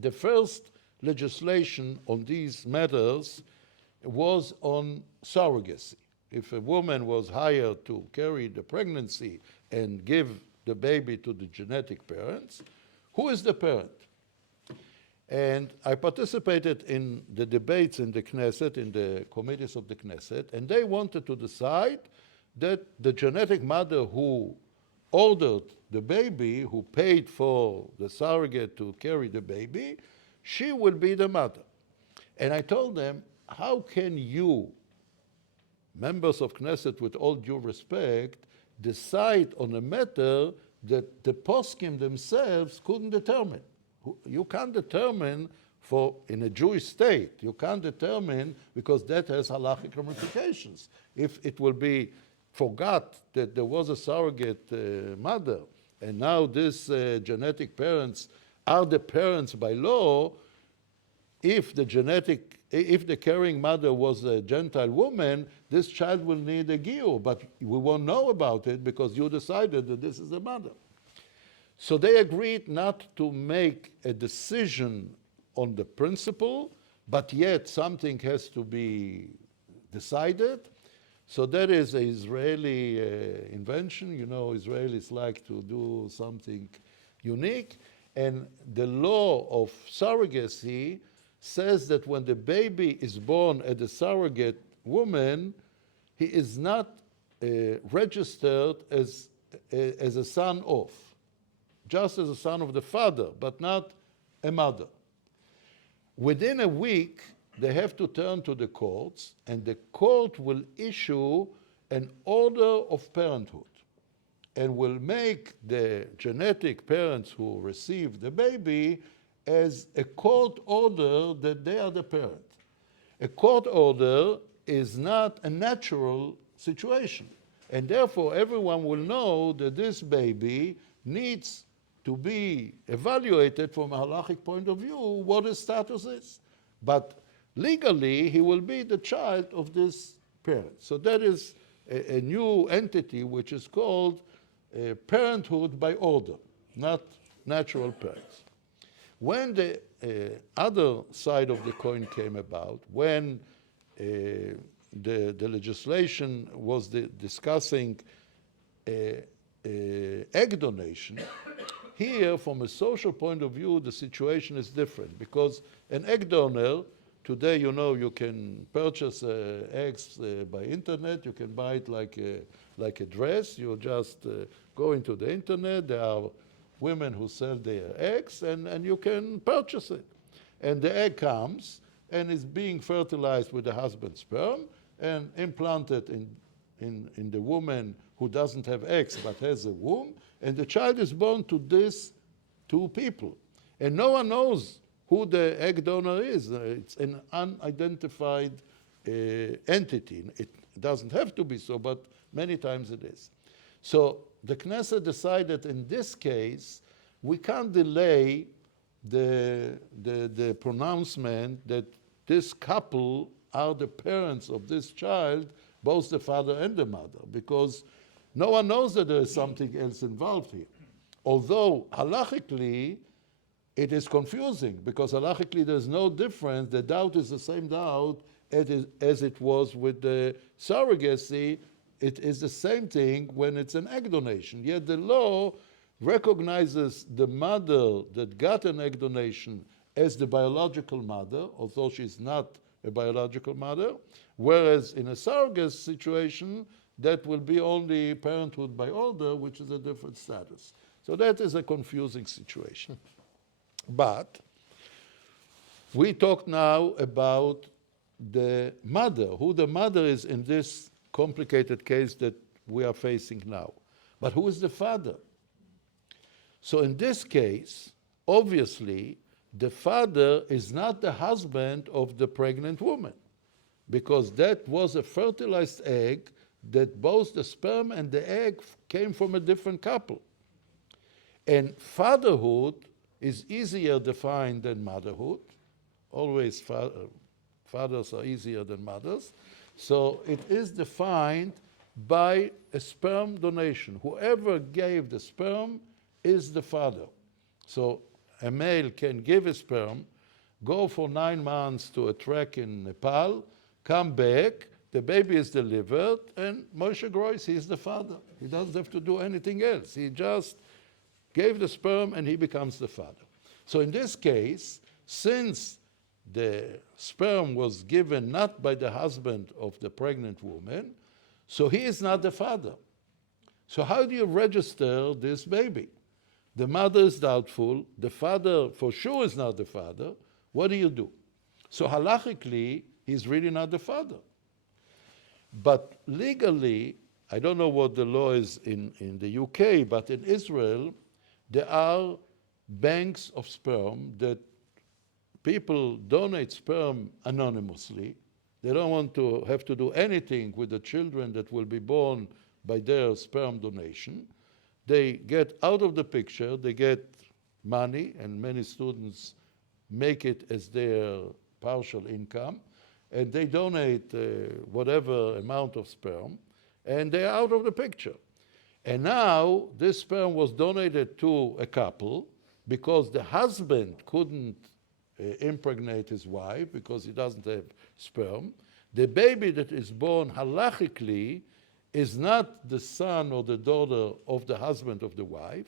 The first legislation on these matters was on surrogacy. If a woman was hired to carry the pregnancy and give the baby to the genetic parents, who is the parent? And I participated in the debates in the Knesset, in the committees of the Knesset, and they wanted to decide that the genetic mother who ordered the baby, who paid for the surrogate to carry the baby, she will be the mother. And I told them, how can you, members of Knesset, with all due respect, decide on a matter that the poskim themselves couldn't determine? You can't determine in a Jewish state, you can't determine, because that has halachic ramifications. If it will be forgot that there was a surrogate mother, and now these genetic parents are the parents by law, if the carrying mother was a Gentile woman, this child will need a giyur, but we won't know about it because you decided that this is the mother. So they agreed not to make a decision on the principle, but yet something has to be decided. So that is an Israeli invention. You know, Israelis like to do something unique. And the law of surrogacy says that when the baby is born at a surrogate woman, he is not registered as a son of, just as a son of the father, but not a mother. Within a week, they have to turn to the courts, and the court will issue an order of parenthood and will make the genetic parents who receive the baby as a court order that they are the parent. A court order is not a natural situation, and therefore everyone will know that this baby needs to be evaluated from a halachic point of view, what his status is. But legally, he will be the child of this parent. So that is a new entity which is called parenthood by order, not natural parents. When the other side of the coin came about, when the legislation was discussing egg donation, here, from a social point of view, the situation is different, because an egg donor, today, you know, you can purchase eggs by internet. You can buy it like a dress. You just go into the internet. There are women who sell their eggs, and you can purchase it. And the egg comes and is being fertilized with the husband's sperm and implanted in the woman who doesn't have eggs but has a womb, and the child is born to these two people. And no one knows who the egg donor is. It's an unidentified entity. It doesn't have to be so, but many times it is. So the Knesset decided in this case, we can't delay the pronouncement that this couple are the parents of this child, both the father and the mother, because no one knows that there is something else involved here. Although halachically, it is confusing, because halachically there's no difference. The doubt is the same doubt as it was with the surrogacy. It is the same thing when it's an egg donation. Yet the law recognizes the mother that got an egg donation as the biological mother, although she's not a biological mother, whereas in a surrogate situation, that will be only parenthood by order, which is a different status. So that is a confusing situation. But we talk now about the mother, who the mother is in this complicated case that we are facing now. But who is the father? So in this case, obviously, the father is not the husband of the pregnant woman, because that was a fertilized egg that both the sperm and the egg came from a different couple. And fatherhood is easier defined than motherhood. Always fathers are easier than mothers. So it is defined by a sperm donation. Whoever gave the sperm is the father. So a male can give his sperm, go for 9 months to a trek in Nepal, come back, the baby is delivered, and Moshe Grois, he's the father. He doesn't have to do anything else. He just gave the sperm and he becomes the father. So in this case, since the sperm was given not by the husband of the pregnant woman, so he is not the father. So how do you register this baby? The mother is doubtful, the father for sure is not the father. What do you do? So halachically, he's really not the father. But legally, I don't know what the law is in the UK, but in Israel, there are banks of sperm that people donate sperm anonymously. They don't want to have to do anything with the children that will be born by their sperm donation. They get out of the picture, they get money, and many students make it as their partial income, and they donate whatever amount of sperm, and they're out of the picture. And now this sperm was donated to a couple because the husband couldn't impregnate his wife because he doesn't have sperm. The baby that is born halachically is not the son or the daughter of the husband of the wife,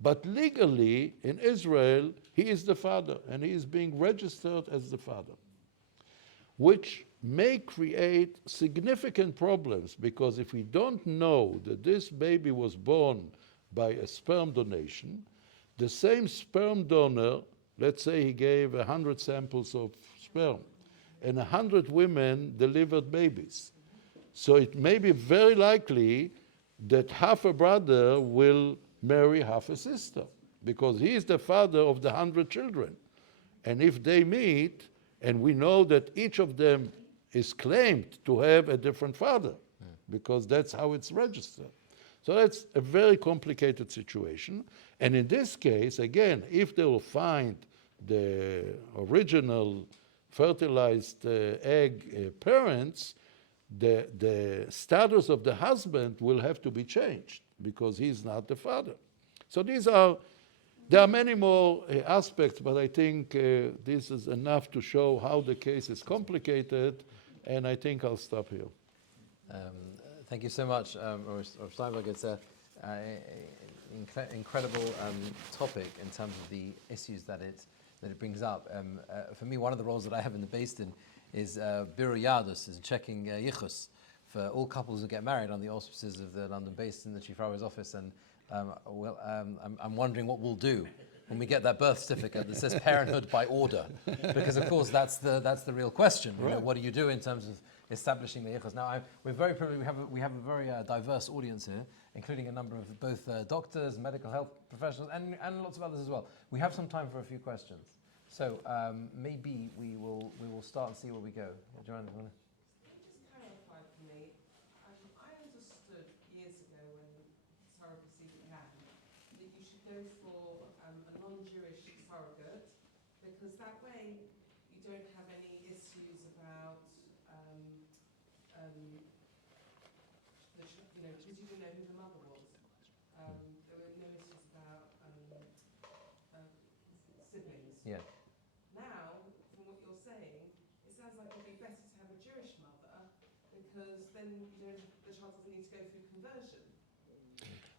but legally in Israel, he is the father, and he is being registered as the father, which may create significant problems, because if we don't know that this baby was born by a sperm donation, the same sperm donor, let's say he gave 100 samples of sperm, and 100 women delivered babies. So it may be very likely that half a brother will marry half a sister, because he is the father of the 100 children. And if they meet, and we know that each of them is claimed to have a different father, because that's how it's registered. So that's a very complicated situation. And in this case, again, if they will find the original fertilized egg parents, the status of the husband will have to be changed because he's not the father. So there are many more aspects, but I think this is enough to show how the case is complicated, and I think I'll stop here. Thank you so much, Rav Steinberg. It's an incredible topic in terms of the issues that it brings up. For me, one of the roles that I have in the Beis Din is Biru Yadus, is checking yichus for all couples who get married on the auspices of the London Beis Din, the Chief Rabbi's office. And I'm wondering what we'll do when we get that birth certificate that says parenthood by order, because of course that's the real question. You know, what do you do in terms of establishing the yichus? Now we're very privileged. We have a very diverse audience here, including a number of both doctors, medical health professionals, and lots of others as well. We have some time for a few questions. So maybe we will start and see where we go. Joanne, do you want to? Just clarify for me. I understood years ago when surrogacy began that you should go for a non-Jewish surrogate, because that way you don't have any issues about because you didn't know who the mother was. There were no issues about siblings. Yeah. Now, from what you're saying, it sounds like it would be better to have a Jewish mother, because then the child doesn't need to go through conversion.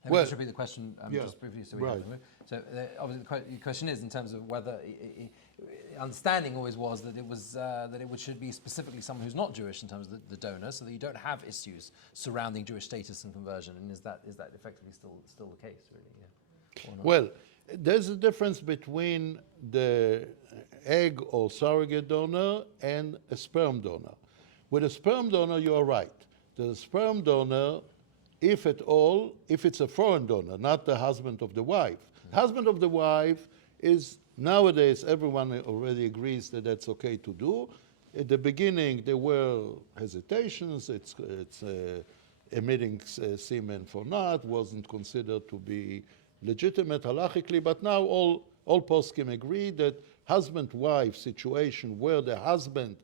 Let me just repeat the question just briefly so we right. have it. So obviously the question is in terms of whether understanding always was that it should be specifically someone who's not Jewish in terms of the donor, so that you don't have issues surrounding Jewish status and conversion. And is that effectively still the case, really? Yeah. Well, there's a difference between the egg or surrogate donor and a sperm donor. With a sperm donor, you are right. The sperm donor, if at all, if it's a foreign donor, not the husband of the wife. Husband of the wife is, nowadays, everyone already agrees that that's okay to do. At the beginning, there were hesitations. It's emitting semen for not, wasn't considered to be legitimate halachically, but now all poskim agree that husband-wife situation where the husband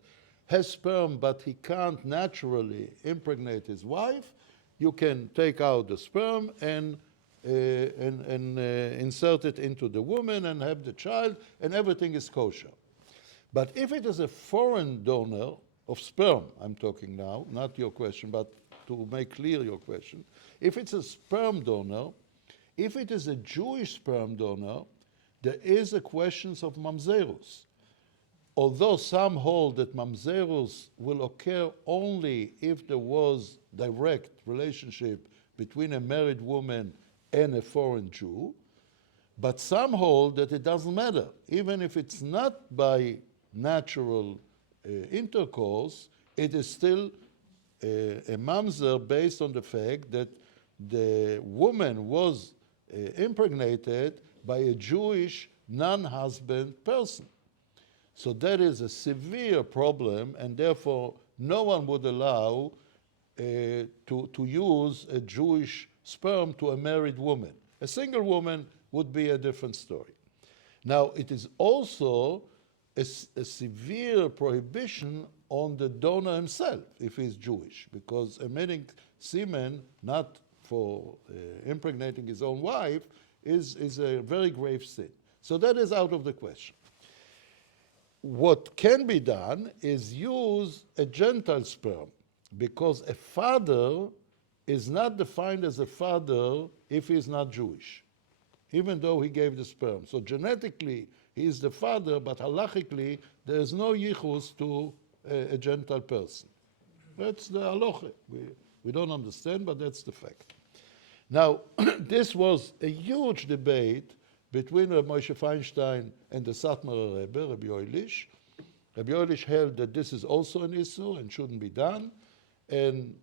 has sperm but he can't naturally impregnate his wife, you can take out the sperm and insert it into the woman and have the child, and everything is kosher. But if it is a foreign donor of sperm, I'm talking now, not your question, but to make clear your question, if it's a sperm donor, if it is a Jewish sperm donor, there is a question of mamzerus. Although some hold that mamzerus will occur only if there was direct relationship between a married woman and a foreign Jew, but some hold that it doesn't matter. Even if it's not by natural intercourse, it is still a mamzer based on the fact that the woman was impregnated by a Jewish non-husband person. So that is a severe problem, and therefore no one would allow to use a Jewish sperm to a married woman. A single woman would be a different story. Now, it is also a severe prohibition on the donor himself if he's Jewish, because emitting semen, not for impregnating his own wife, is a very grave sin. So that is out of the question. What can be done is use a Gentile sperm, because a father is not defined as a father if he is not Jewish, even though he gave the sperm. So genetically, he is the father, but halachically, there is no yichus to a Gentile person. That's the halacha. We don't understand, but that's the fact. Now, this was a huge debate between Rabbi Moshe Feinstein and the Satmarer Rebbe, Rabbi Eilish. Rabbi Eilish held that this is also an issue and shouldn't be done. And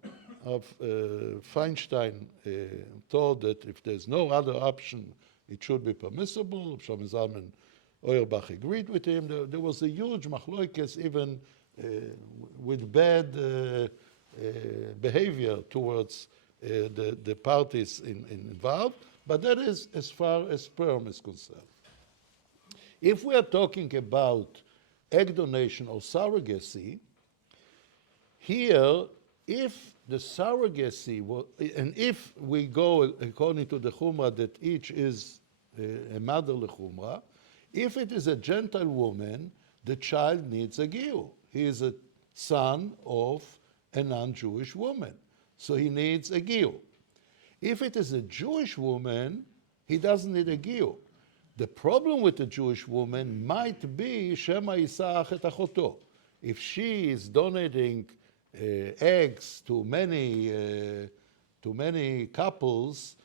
Feinstein thought that if there's no other option, it should be permissible. Shlomo Zalman Auerbach agreed with him. There was a huge machloikes, even with bad behavior towards the parties involved, but that is as far as sperm is concerned. If we are talking about egg donation or surrogacy, here, if the surrogacy, and if we go according to the Chumrah that each is a mother lechumrah, if it is a Gentile woman, the child needs a giyur. He is a son of a non-Jewish woman, so he needs a giyur. If it is a Jewish woman, he doesn't need a giyur. The problem with the Jewish woman might be Shema Yisach et achoto. If she is donating eggs to many couples,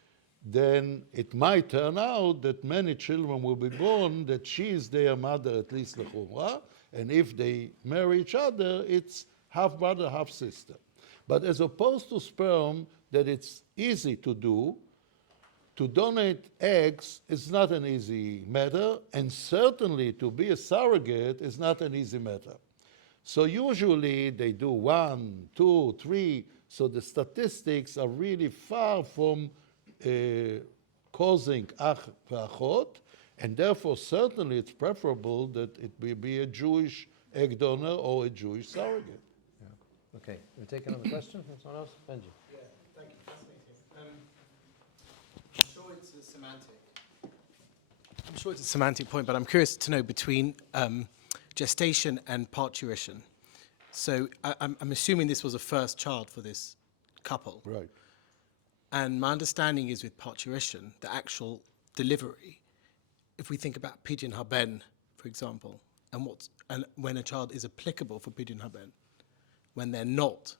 then it might turn out that many children will be born that she is their mother, at least lechumrah, and if they marry each other, it's half brother, half sister. But as opposed to sperm, that it's easy to do, to donate eggs is not an easy matter, and certainly to be a surrogate is not an easy matter. So usually they do 1, 2, 3, so the statistics are really far from causing ach v'achot, and therefore certainly it's preferable that it be a Jewish egg donor or a Jewish surrogate. Yeah. Okay, we'll take another question from someone else. Benji. Yeah, thank you. Fascinating. I'm sure it's a semantic point, but I'm curious to know between gestation and parturition. So I'm assuming this was a first child for this couple. Right. And my understanding is with parturition, the actual delivery, if we think about pidyon haben, for example, and when a child is applicable for pidyon haben, when they're not,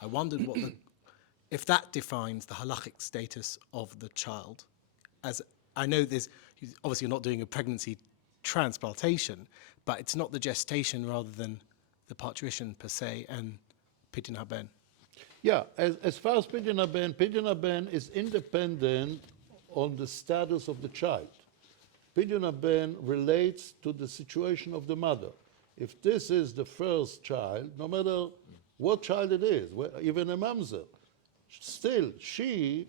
I wondered if that defines the halachic status of the child as I know there's obviously you're not doing a pregnancy transplantation, but it's not the gestation rather than the parturition per se and pidyon haben. Yeah, as far as pidyon haben is independent on the status of the child. Pidyon haben relates to the situation of the mother. If this is the first child, no matter what child it is, even a mamzer, still she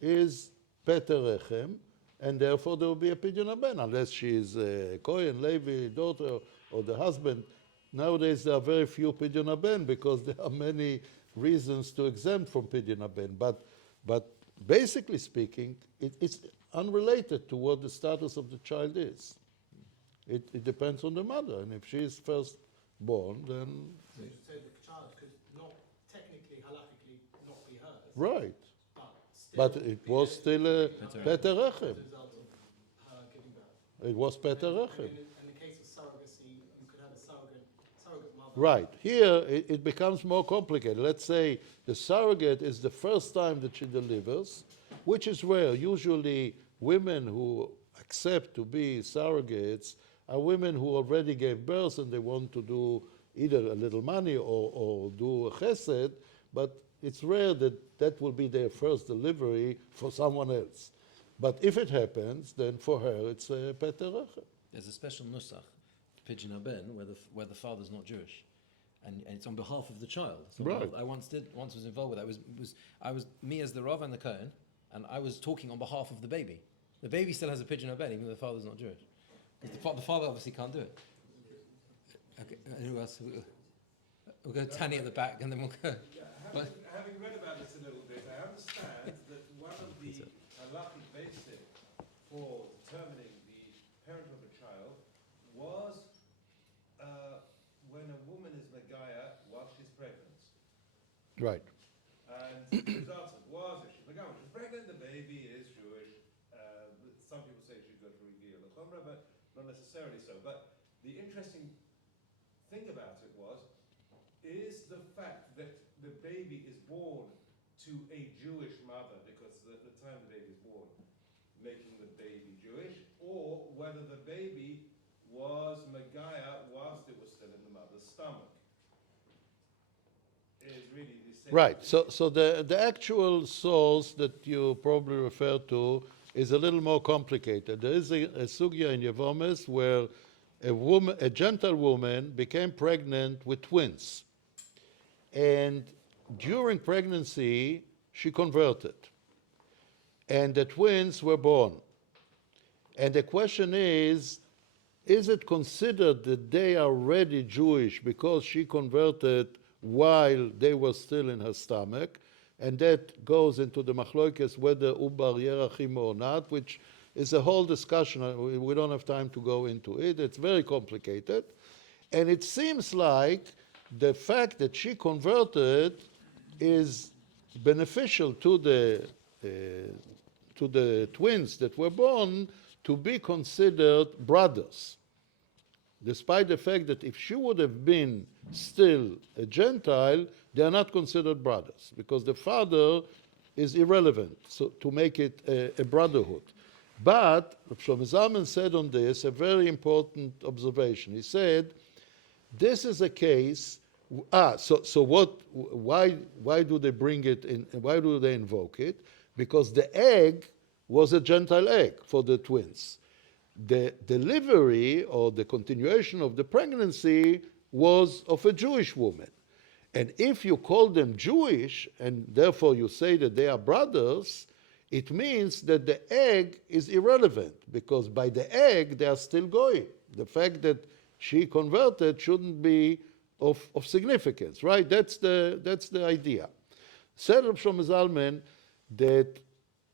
is Peter Rechem, and therefore there will be a pidyon haben, unless she is a Kohen, Levi, daughter, or the husband. Nowadays there are very few pidyon haben because there are many reasons to exempt from pidyon haben. But basically speaking, it's unrelated to what the status of the child is. It depends on the mother, and if she is first born, then... So the child could not technically, halakhically, not be hers. Right. But But it was still a Peter Rechem. It was Peter Rechem. In the case of surrogacy, you could have a surrogate mother. Right. Here, it becomes more complicated. Let's say the surrogate is the first time that she delivers, which is rare. Usually, women who accept to be surrogates are women who already gave birth and they want to do either a little money or do a chesed, but it's rare that that will be their first delivery for someone else. But if it happens, then for her it's a Peter Rechem. There's a special nusach, pidyon haben, where the father's not Jewish, and it's on behalf of the child. So Right. I once was involved with that. I was me as the Rav and the Kohen, and I was talking on behalf of the baby. The baby still has a pidyon haben, even though the father's not Jewish. Because the father obviously can't do it. Okay, who else? We'll go Tani at the back, and then we'll go. Having read about this a little bit, I understand that one of the halachic basis for determining the parent of a child was when a woman is Megaya while she's pregnant. Right. And the result was if she's Megaya, when she's pregnant, the baby is Jewish. Some people say she's got to reveal the Chumrah, but not necessarily so. But the interesting thing about it is the fact that the baby is born to a Jewish mother, because at the time the baby is born, making the baby Jewish, or whether the baby was Megaya whilst it was still in the mother's stomach. Is really the same. Right. So the actual source that you probably refer to is a little more complicated. There is a sugya in Yevomes where a Gentile woman became pregnant with twins. And during pregnancy, she converted. And the twins were born. And the question is it considered that they are already Jewish because she converted while they were still in her stomach? And that goes into the machloikes whether ubar yerachim or not, which is a whole discussion. We don't have time to go into it. It's very complicated. And it seems like the fact that she converted is beneficial to the twins that were born to be considered brothers, despite the fact that if she would have been still a Gentile, they are not considered brothers, because the father is irrelevant, so to make it a brotherhood. But Rav Shlomo Zalman said on this a very important observation. He said, this is a case. Why do they bring it in? Why do they invoke it? Because the egg was a Gentile egg for the twins. The delivery or the continuation of the pregnancy was of a Jewish woman. And if you call them Jewish, and therefore you say that they are brothers, it means that the egg is irrelevant, because by the egg they are still going. The fact that she converted shouldn't be of significance, right? That's the idea. Said Rav Shlomo Zalman that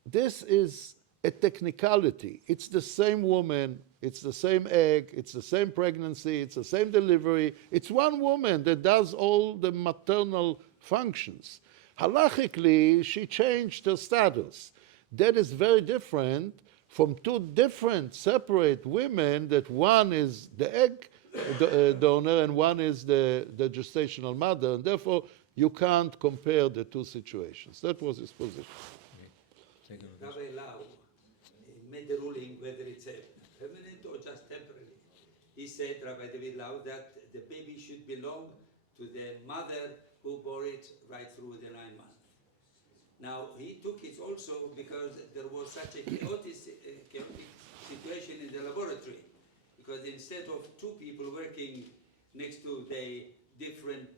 this is a technicality. It's the same woman, it's the same egg, it's the same pregnancy, it's the same delivery. It's one woman that does all the maternal functions. Halachically, she changed her status. That is very different from two different separate women, that one is the egg donor and one is the gestational mother, and therefore you can't compare the two situations. That was his position. Rabbi Lau, the ruling whether it's permanent or just temporary. He said, Rabbi David Lau, that the baby should belong to the mother who bore it right through the 9 months. Now, he took it also because there was such a chaotic situation in the laboratory. Because instead of 2 people working next to the different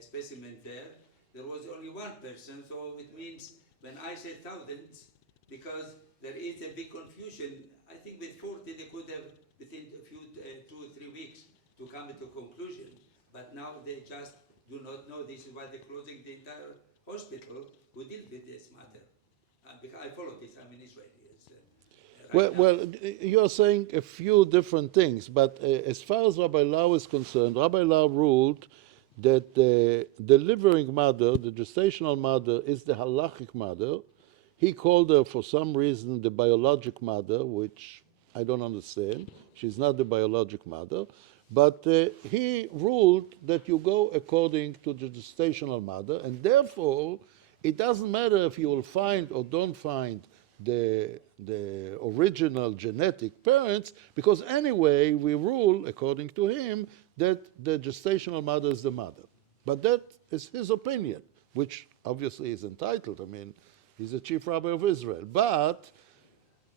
specimen there was only 1 person. So it means when I say thousands, because there is a big confusion. I think with 40 they could have within a few 2 or 3 weeks to come to a conclusion. But now they just do not know. This is why they're closing the entire hospital who deal with this matter. Because I follow this. I'm in Israel. Yes, Well, you're saying a few different things, but as far as Rabbi Lau is concerned, Rabbi Lau ruled that the delivering mother, the gestational mother, is the halachic mother. He called her, for some reason, the biologic mother, which I don't understand. She's not the biologic mother. But he ruled that you go according to the gestational mother, and therefore, it doesn't matter if you will find or don't find the original genetic parents, because anyway, we rule, according to him, that the gestational mother is the mother. But that is his opinion, which obviously is entitled. I mean, he's the chief rabbi of Israel. But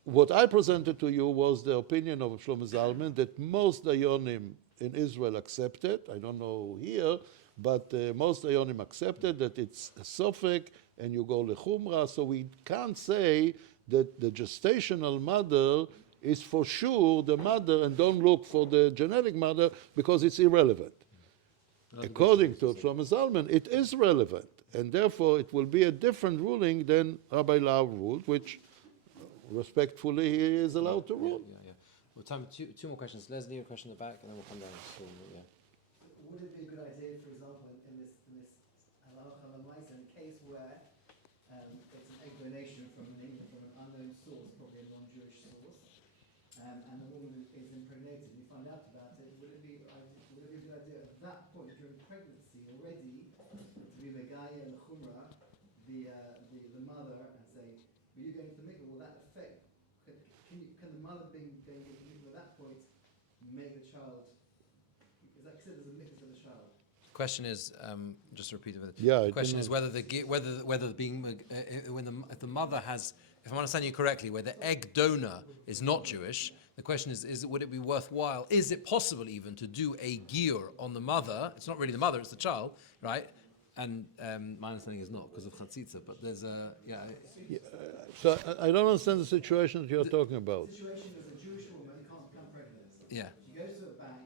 what I presented to you was the opinion of Shlomo Zalman that most Dayanim in Israel accepted. I don't know here, but most Dayanim accepted that it's a sofek and you go lechumra. So we can't say that the gestational mother is for sure the mother and don't look for the genetic mother because it's irrelevant. According to Shlomo Zalman, it is relevant, and therefore it will be a different ruling than Rabbi Lau ruled, which respectfully he is allowed to rule. Yeah. Well, time 2 more questions. Leslie, a question in the back, and then we'll come down. Yeah. Would it be a good idea, for example, in this halacha l'maisa, in a case where it's an egg donation from an unknown source, probably a non-Jewish source, and the woman is impregnated, you find out about it, would it be a good idea at that point during pregnancy already to be megaya and chumrah the mother and say, are you going to the mikveh? Will that affect? Can the mother being going to the mikveh at that point make the child? Is that considered as a mikveh for the child? Question is, just to repeat it. Yeah, the question is whether if the mother has, if I'm understanding you correctly, where the egg donor is not Jewish, the question is would it be worthwhile? Is it possible even to do a giur on the mother? It's not really the mother; it's the child, right? And my understanding is not because of chatzitza, but there's a So I don't understand the situation that you're talking about. The situation is a Jewish woman who can't become pregnant. Yeah. She goes to a bank.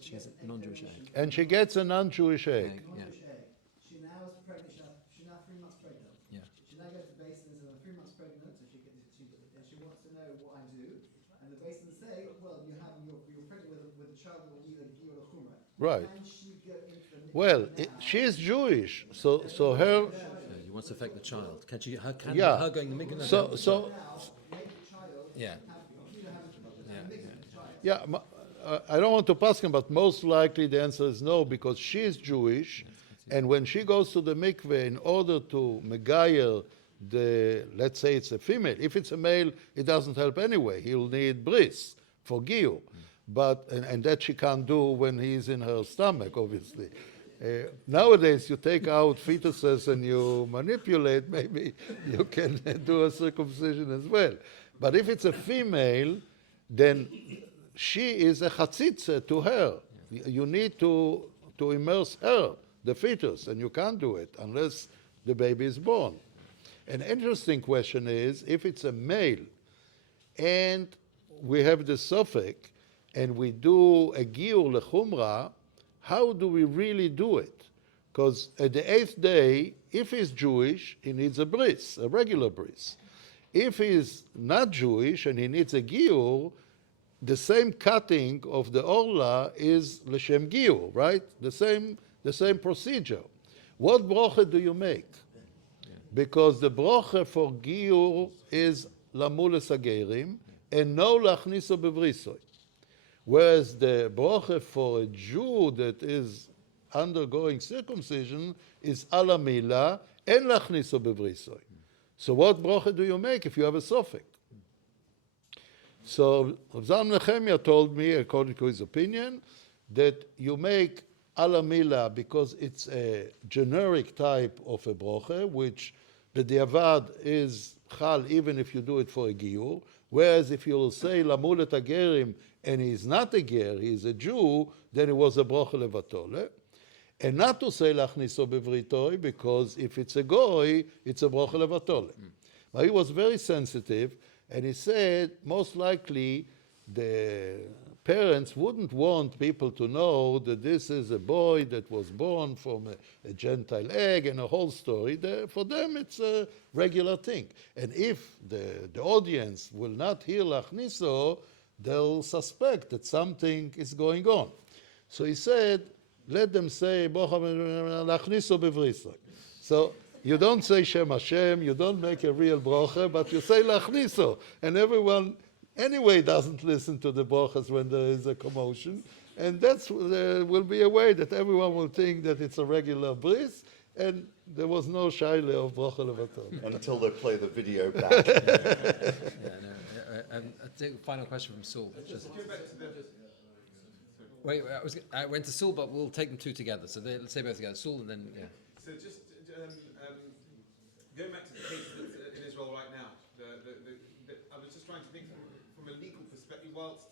She has a non-Jewish egg. And she gets a non-Jewish egg. Non-Jewish egg. She now is pregnant. She's now 3 months pregnant. Yeah. She now goes to Basin and says, I'm 3 months pregnant, so she wants to know what I do. And the Basin say, well, you're pregnant with a child that will need a giur or chumrah. Right. Can she go into the Well, she is Jewish, so her. He wants to affect the child. Can she? Her going the mikveh? So make the child Yeah. yeah. I don't want to pass him, but most likely the answer is no, because she is Jewish, and when she goes to the mikveh in order to megayer let's say it's a female. If it's a male, it doesn't help anyway. He'll need bris for giur, but and that she can't do when he's in her stomach, obviously. Nowadays, you take out fetuses and you manipulate, maybe you can do a circumcision as well. But if it's a female, then she is a chatzitza to her. You need to immerse her, the fetus, and you can't do it unless the baby is born. An interesting question is, if it's a male and we have the sofek and we do a giur lechumra, how do we really do it? Because at the 8th day, if he's Jewish, he needs a bris, a regular bris. If he's not Jewish and he needs a giur, the same cutting of the orla is l'shem giur, right? The same procedure. What brocha do you make? Because the brocha for giur is lamules hagerim and no lachniso bevrisoi. Whereas the brocha for a Jew that is undergoing circumcision is ala mila and lachniso bevrisoi. So what brocha do you make if you have a sofek? So Rav Zalman Nehemiah told me, according to his opinion, that you make ala mila because it's a generic type of a broche, which the diavad is chal even if you do it for a giur. Whereas if you will say lamulet agerim and he's not a ger, he's a Jew, then it was a broche levatole. And not to say lachniso bevritoi, because if it's a goy, it's a broche levatole. But he was very sensitive, and he said most likely the parents wouldn't want people to know that this is a boy that was born from a Gentile egg and a whole story. For them, it's a regular thing. And if the audience will not hear lachniso, they'll suspect that something is going on. So he said, let them say lachniso bevrisoi. So you don't say Shem Hashem, you don't make a real brocha, but you say lachniso, and everyone anyway doesn't listen to the brochas when there is a commotion, and that will be a way that everyone will think that it's a regular bris, and there was no shaila of brocha levaton. Until they play the video back. I take a final question from Saul. Wait, I went to Saul, but we'll take them two together. So let's say both together. Saul and then, yeah. So just going back to the case that's in Israel right now, I was just trying to think from a legal perspective. Whilst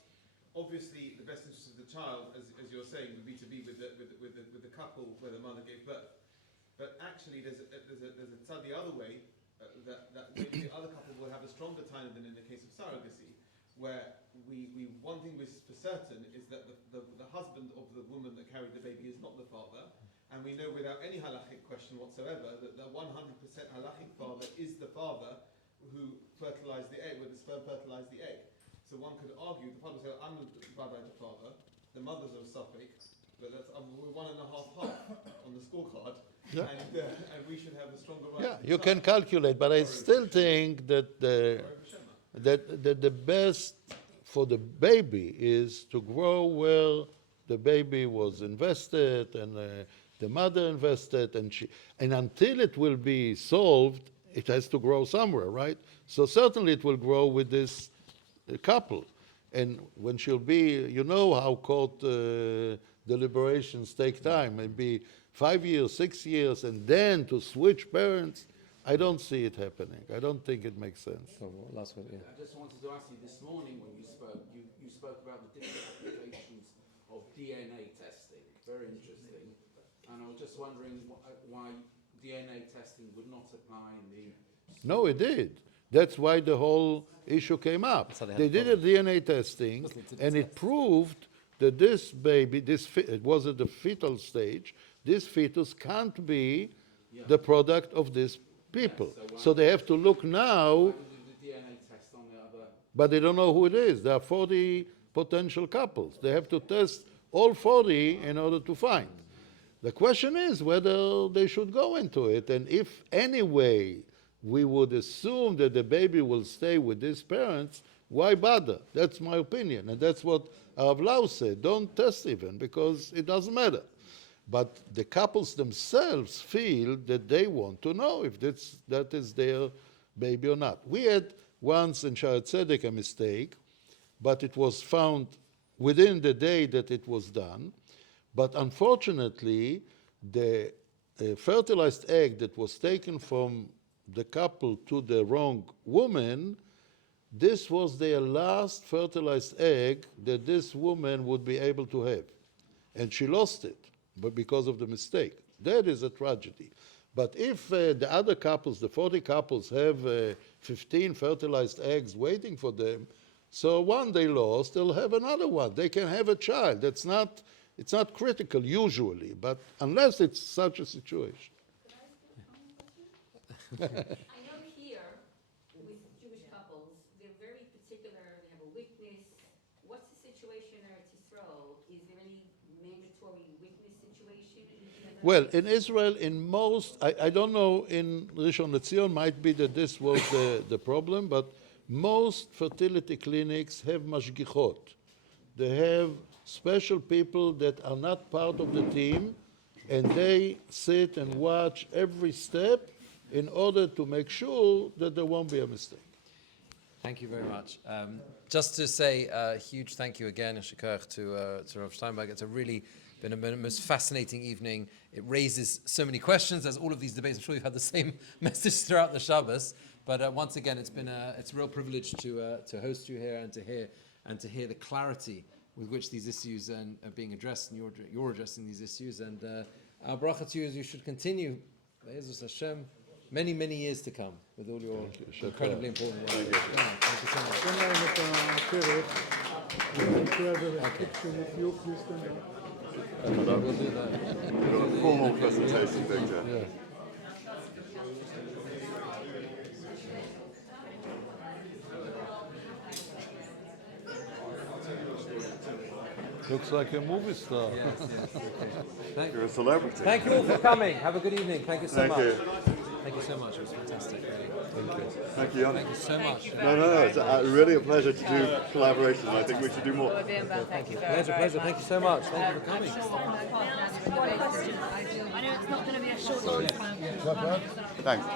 obviously the best interest of the child, as you're saying, would be to be with the couple where the mother gave birth, but actually there's a tzad the other way that maybe the other couple will have a stronger time than in the case of surrogacy, where we one thing was for certain is that the husband of the woman that carried the baby is not the father. And we know without any halachic question whatsoever that the 100% halachic father is the father who fertilized the egg, where the sperm fertilized the egg. So one could argue, the father would say, I'm the father, the mother's of suffix, but that's, we're 1.5 on the scorecard, Yeah. And we should have the stronger right. Yeah, you can calculate, but I still think that the best for the baby is to grow where the baby was invested and the mother invested, and until it will be solved, it has to grow somewhere, right? So certainly it will grow with this couple. And when she'll be, you know how court deliberations take time, maybe 5 years, 6 years, and then to switch parents, I don't see it happening. I don't think it makes sense. Last one, yeah. I just wanted to ask you, this morning when you spoke, you spoke about the different applications of DNA testing. Very interesting. And I was just wondering why DNA testing would not apply in the... No, it did. That's why the whole issue came up. They did a DNA testing, and it proved that this baby, it was at the fetal stage, this fetus can't be the product of these people. So they have to look now, The DNA test on the other... but they don't know who it is. There are 40 potential couples. They have to test all 40 in order to find. The question is whether they should go into it, and if anyway we would assume that the baby will stay with these parents, why bother? That's my opinion, and that's what Rav Lau said. Don't test even, because it doesn't matter. But the couples themselves feel that they want to know if that is their baby or not. We had once in Shaare Tzedek a mistake, but it was found within the day that it was done. But unfortunately, the fertilized egg that was taken from the couple to the wrong woman, this was their last fertilized egg that this woman would be able to have. And she lost it, but because of the mistake. That is a tragedy. But if the other couples, the 40 couples, have 15 fertilized eggs waiting for them, so one they lost, they'll have another one. They can have a child. It's not critical usually, but unless it's such a situation. I know here, with Jewish couples, they're very particular, they have a witness. What's the situation in Eretz Yisrael? Is there any mandatory witness situation? Well, in Israel, in most, I don't know, in Rishon LeZion might be that this was the problem, but most fertility clinics have mashgichot. They have special people that are not part of the team, and they sit and watch every step in order to make sure that there won't be a mistake. Thank you very much. Just to say a huge thank you again, Shikach, to Rav Steinberg. It's really been a most fascinating evening. It raises so many questions, as all of these debates. I'm sure you've had the same message throughout the Shabbos. But once again, it's a real privilege to host you here and to hear the clarity with which these issues are being addressed, and you're addressing these issues. And our bracha to you is you should continue, Be'ezus Hashem, many, many years to come with all your incredibly important work. Thank you so much. We'll do that. Formal presentation picture. Yeah. Looks like a movie star. Yes, okay. You're a celebrity. Thank you all for coming. Have a good evening. Thank you so Thank much. you. Thank you so much. It was fantastic. Really. Thank you. Thank you. Thank you so much. No, it's really a pleasure to do collaboration. I think we should do more. Thank you. Pleasure. Thank you so much. Thank you for coming. One question. I know it's not going to be a short one. Thanks.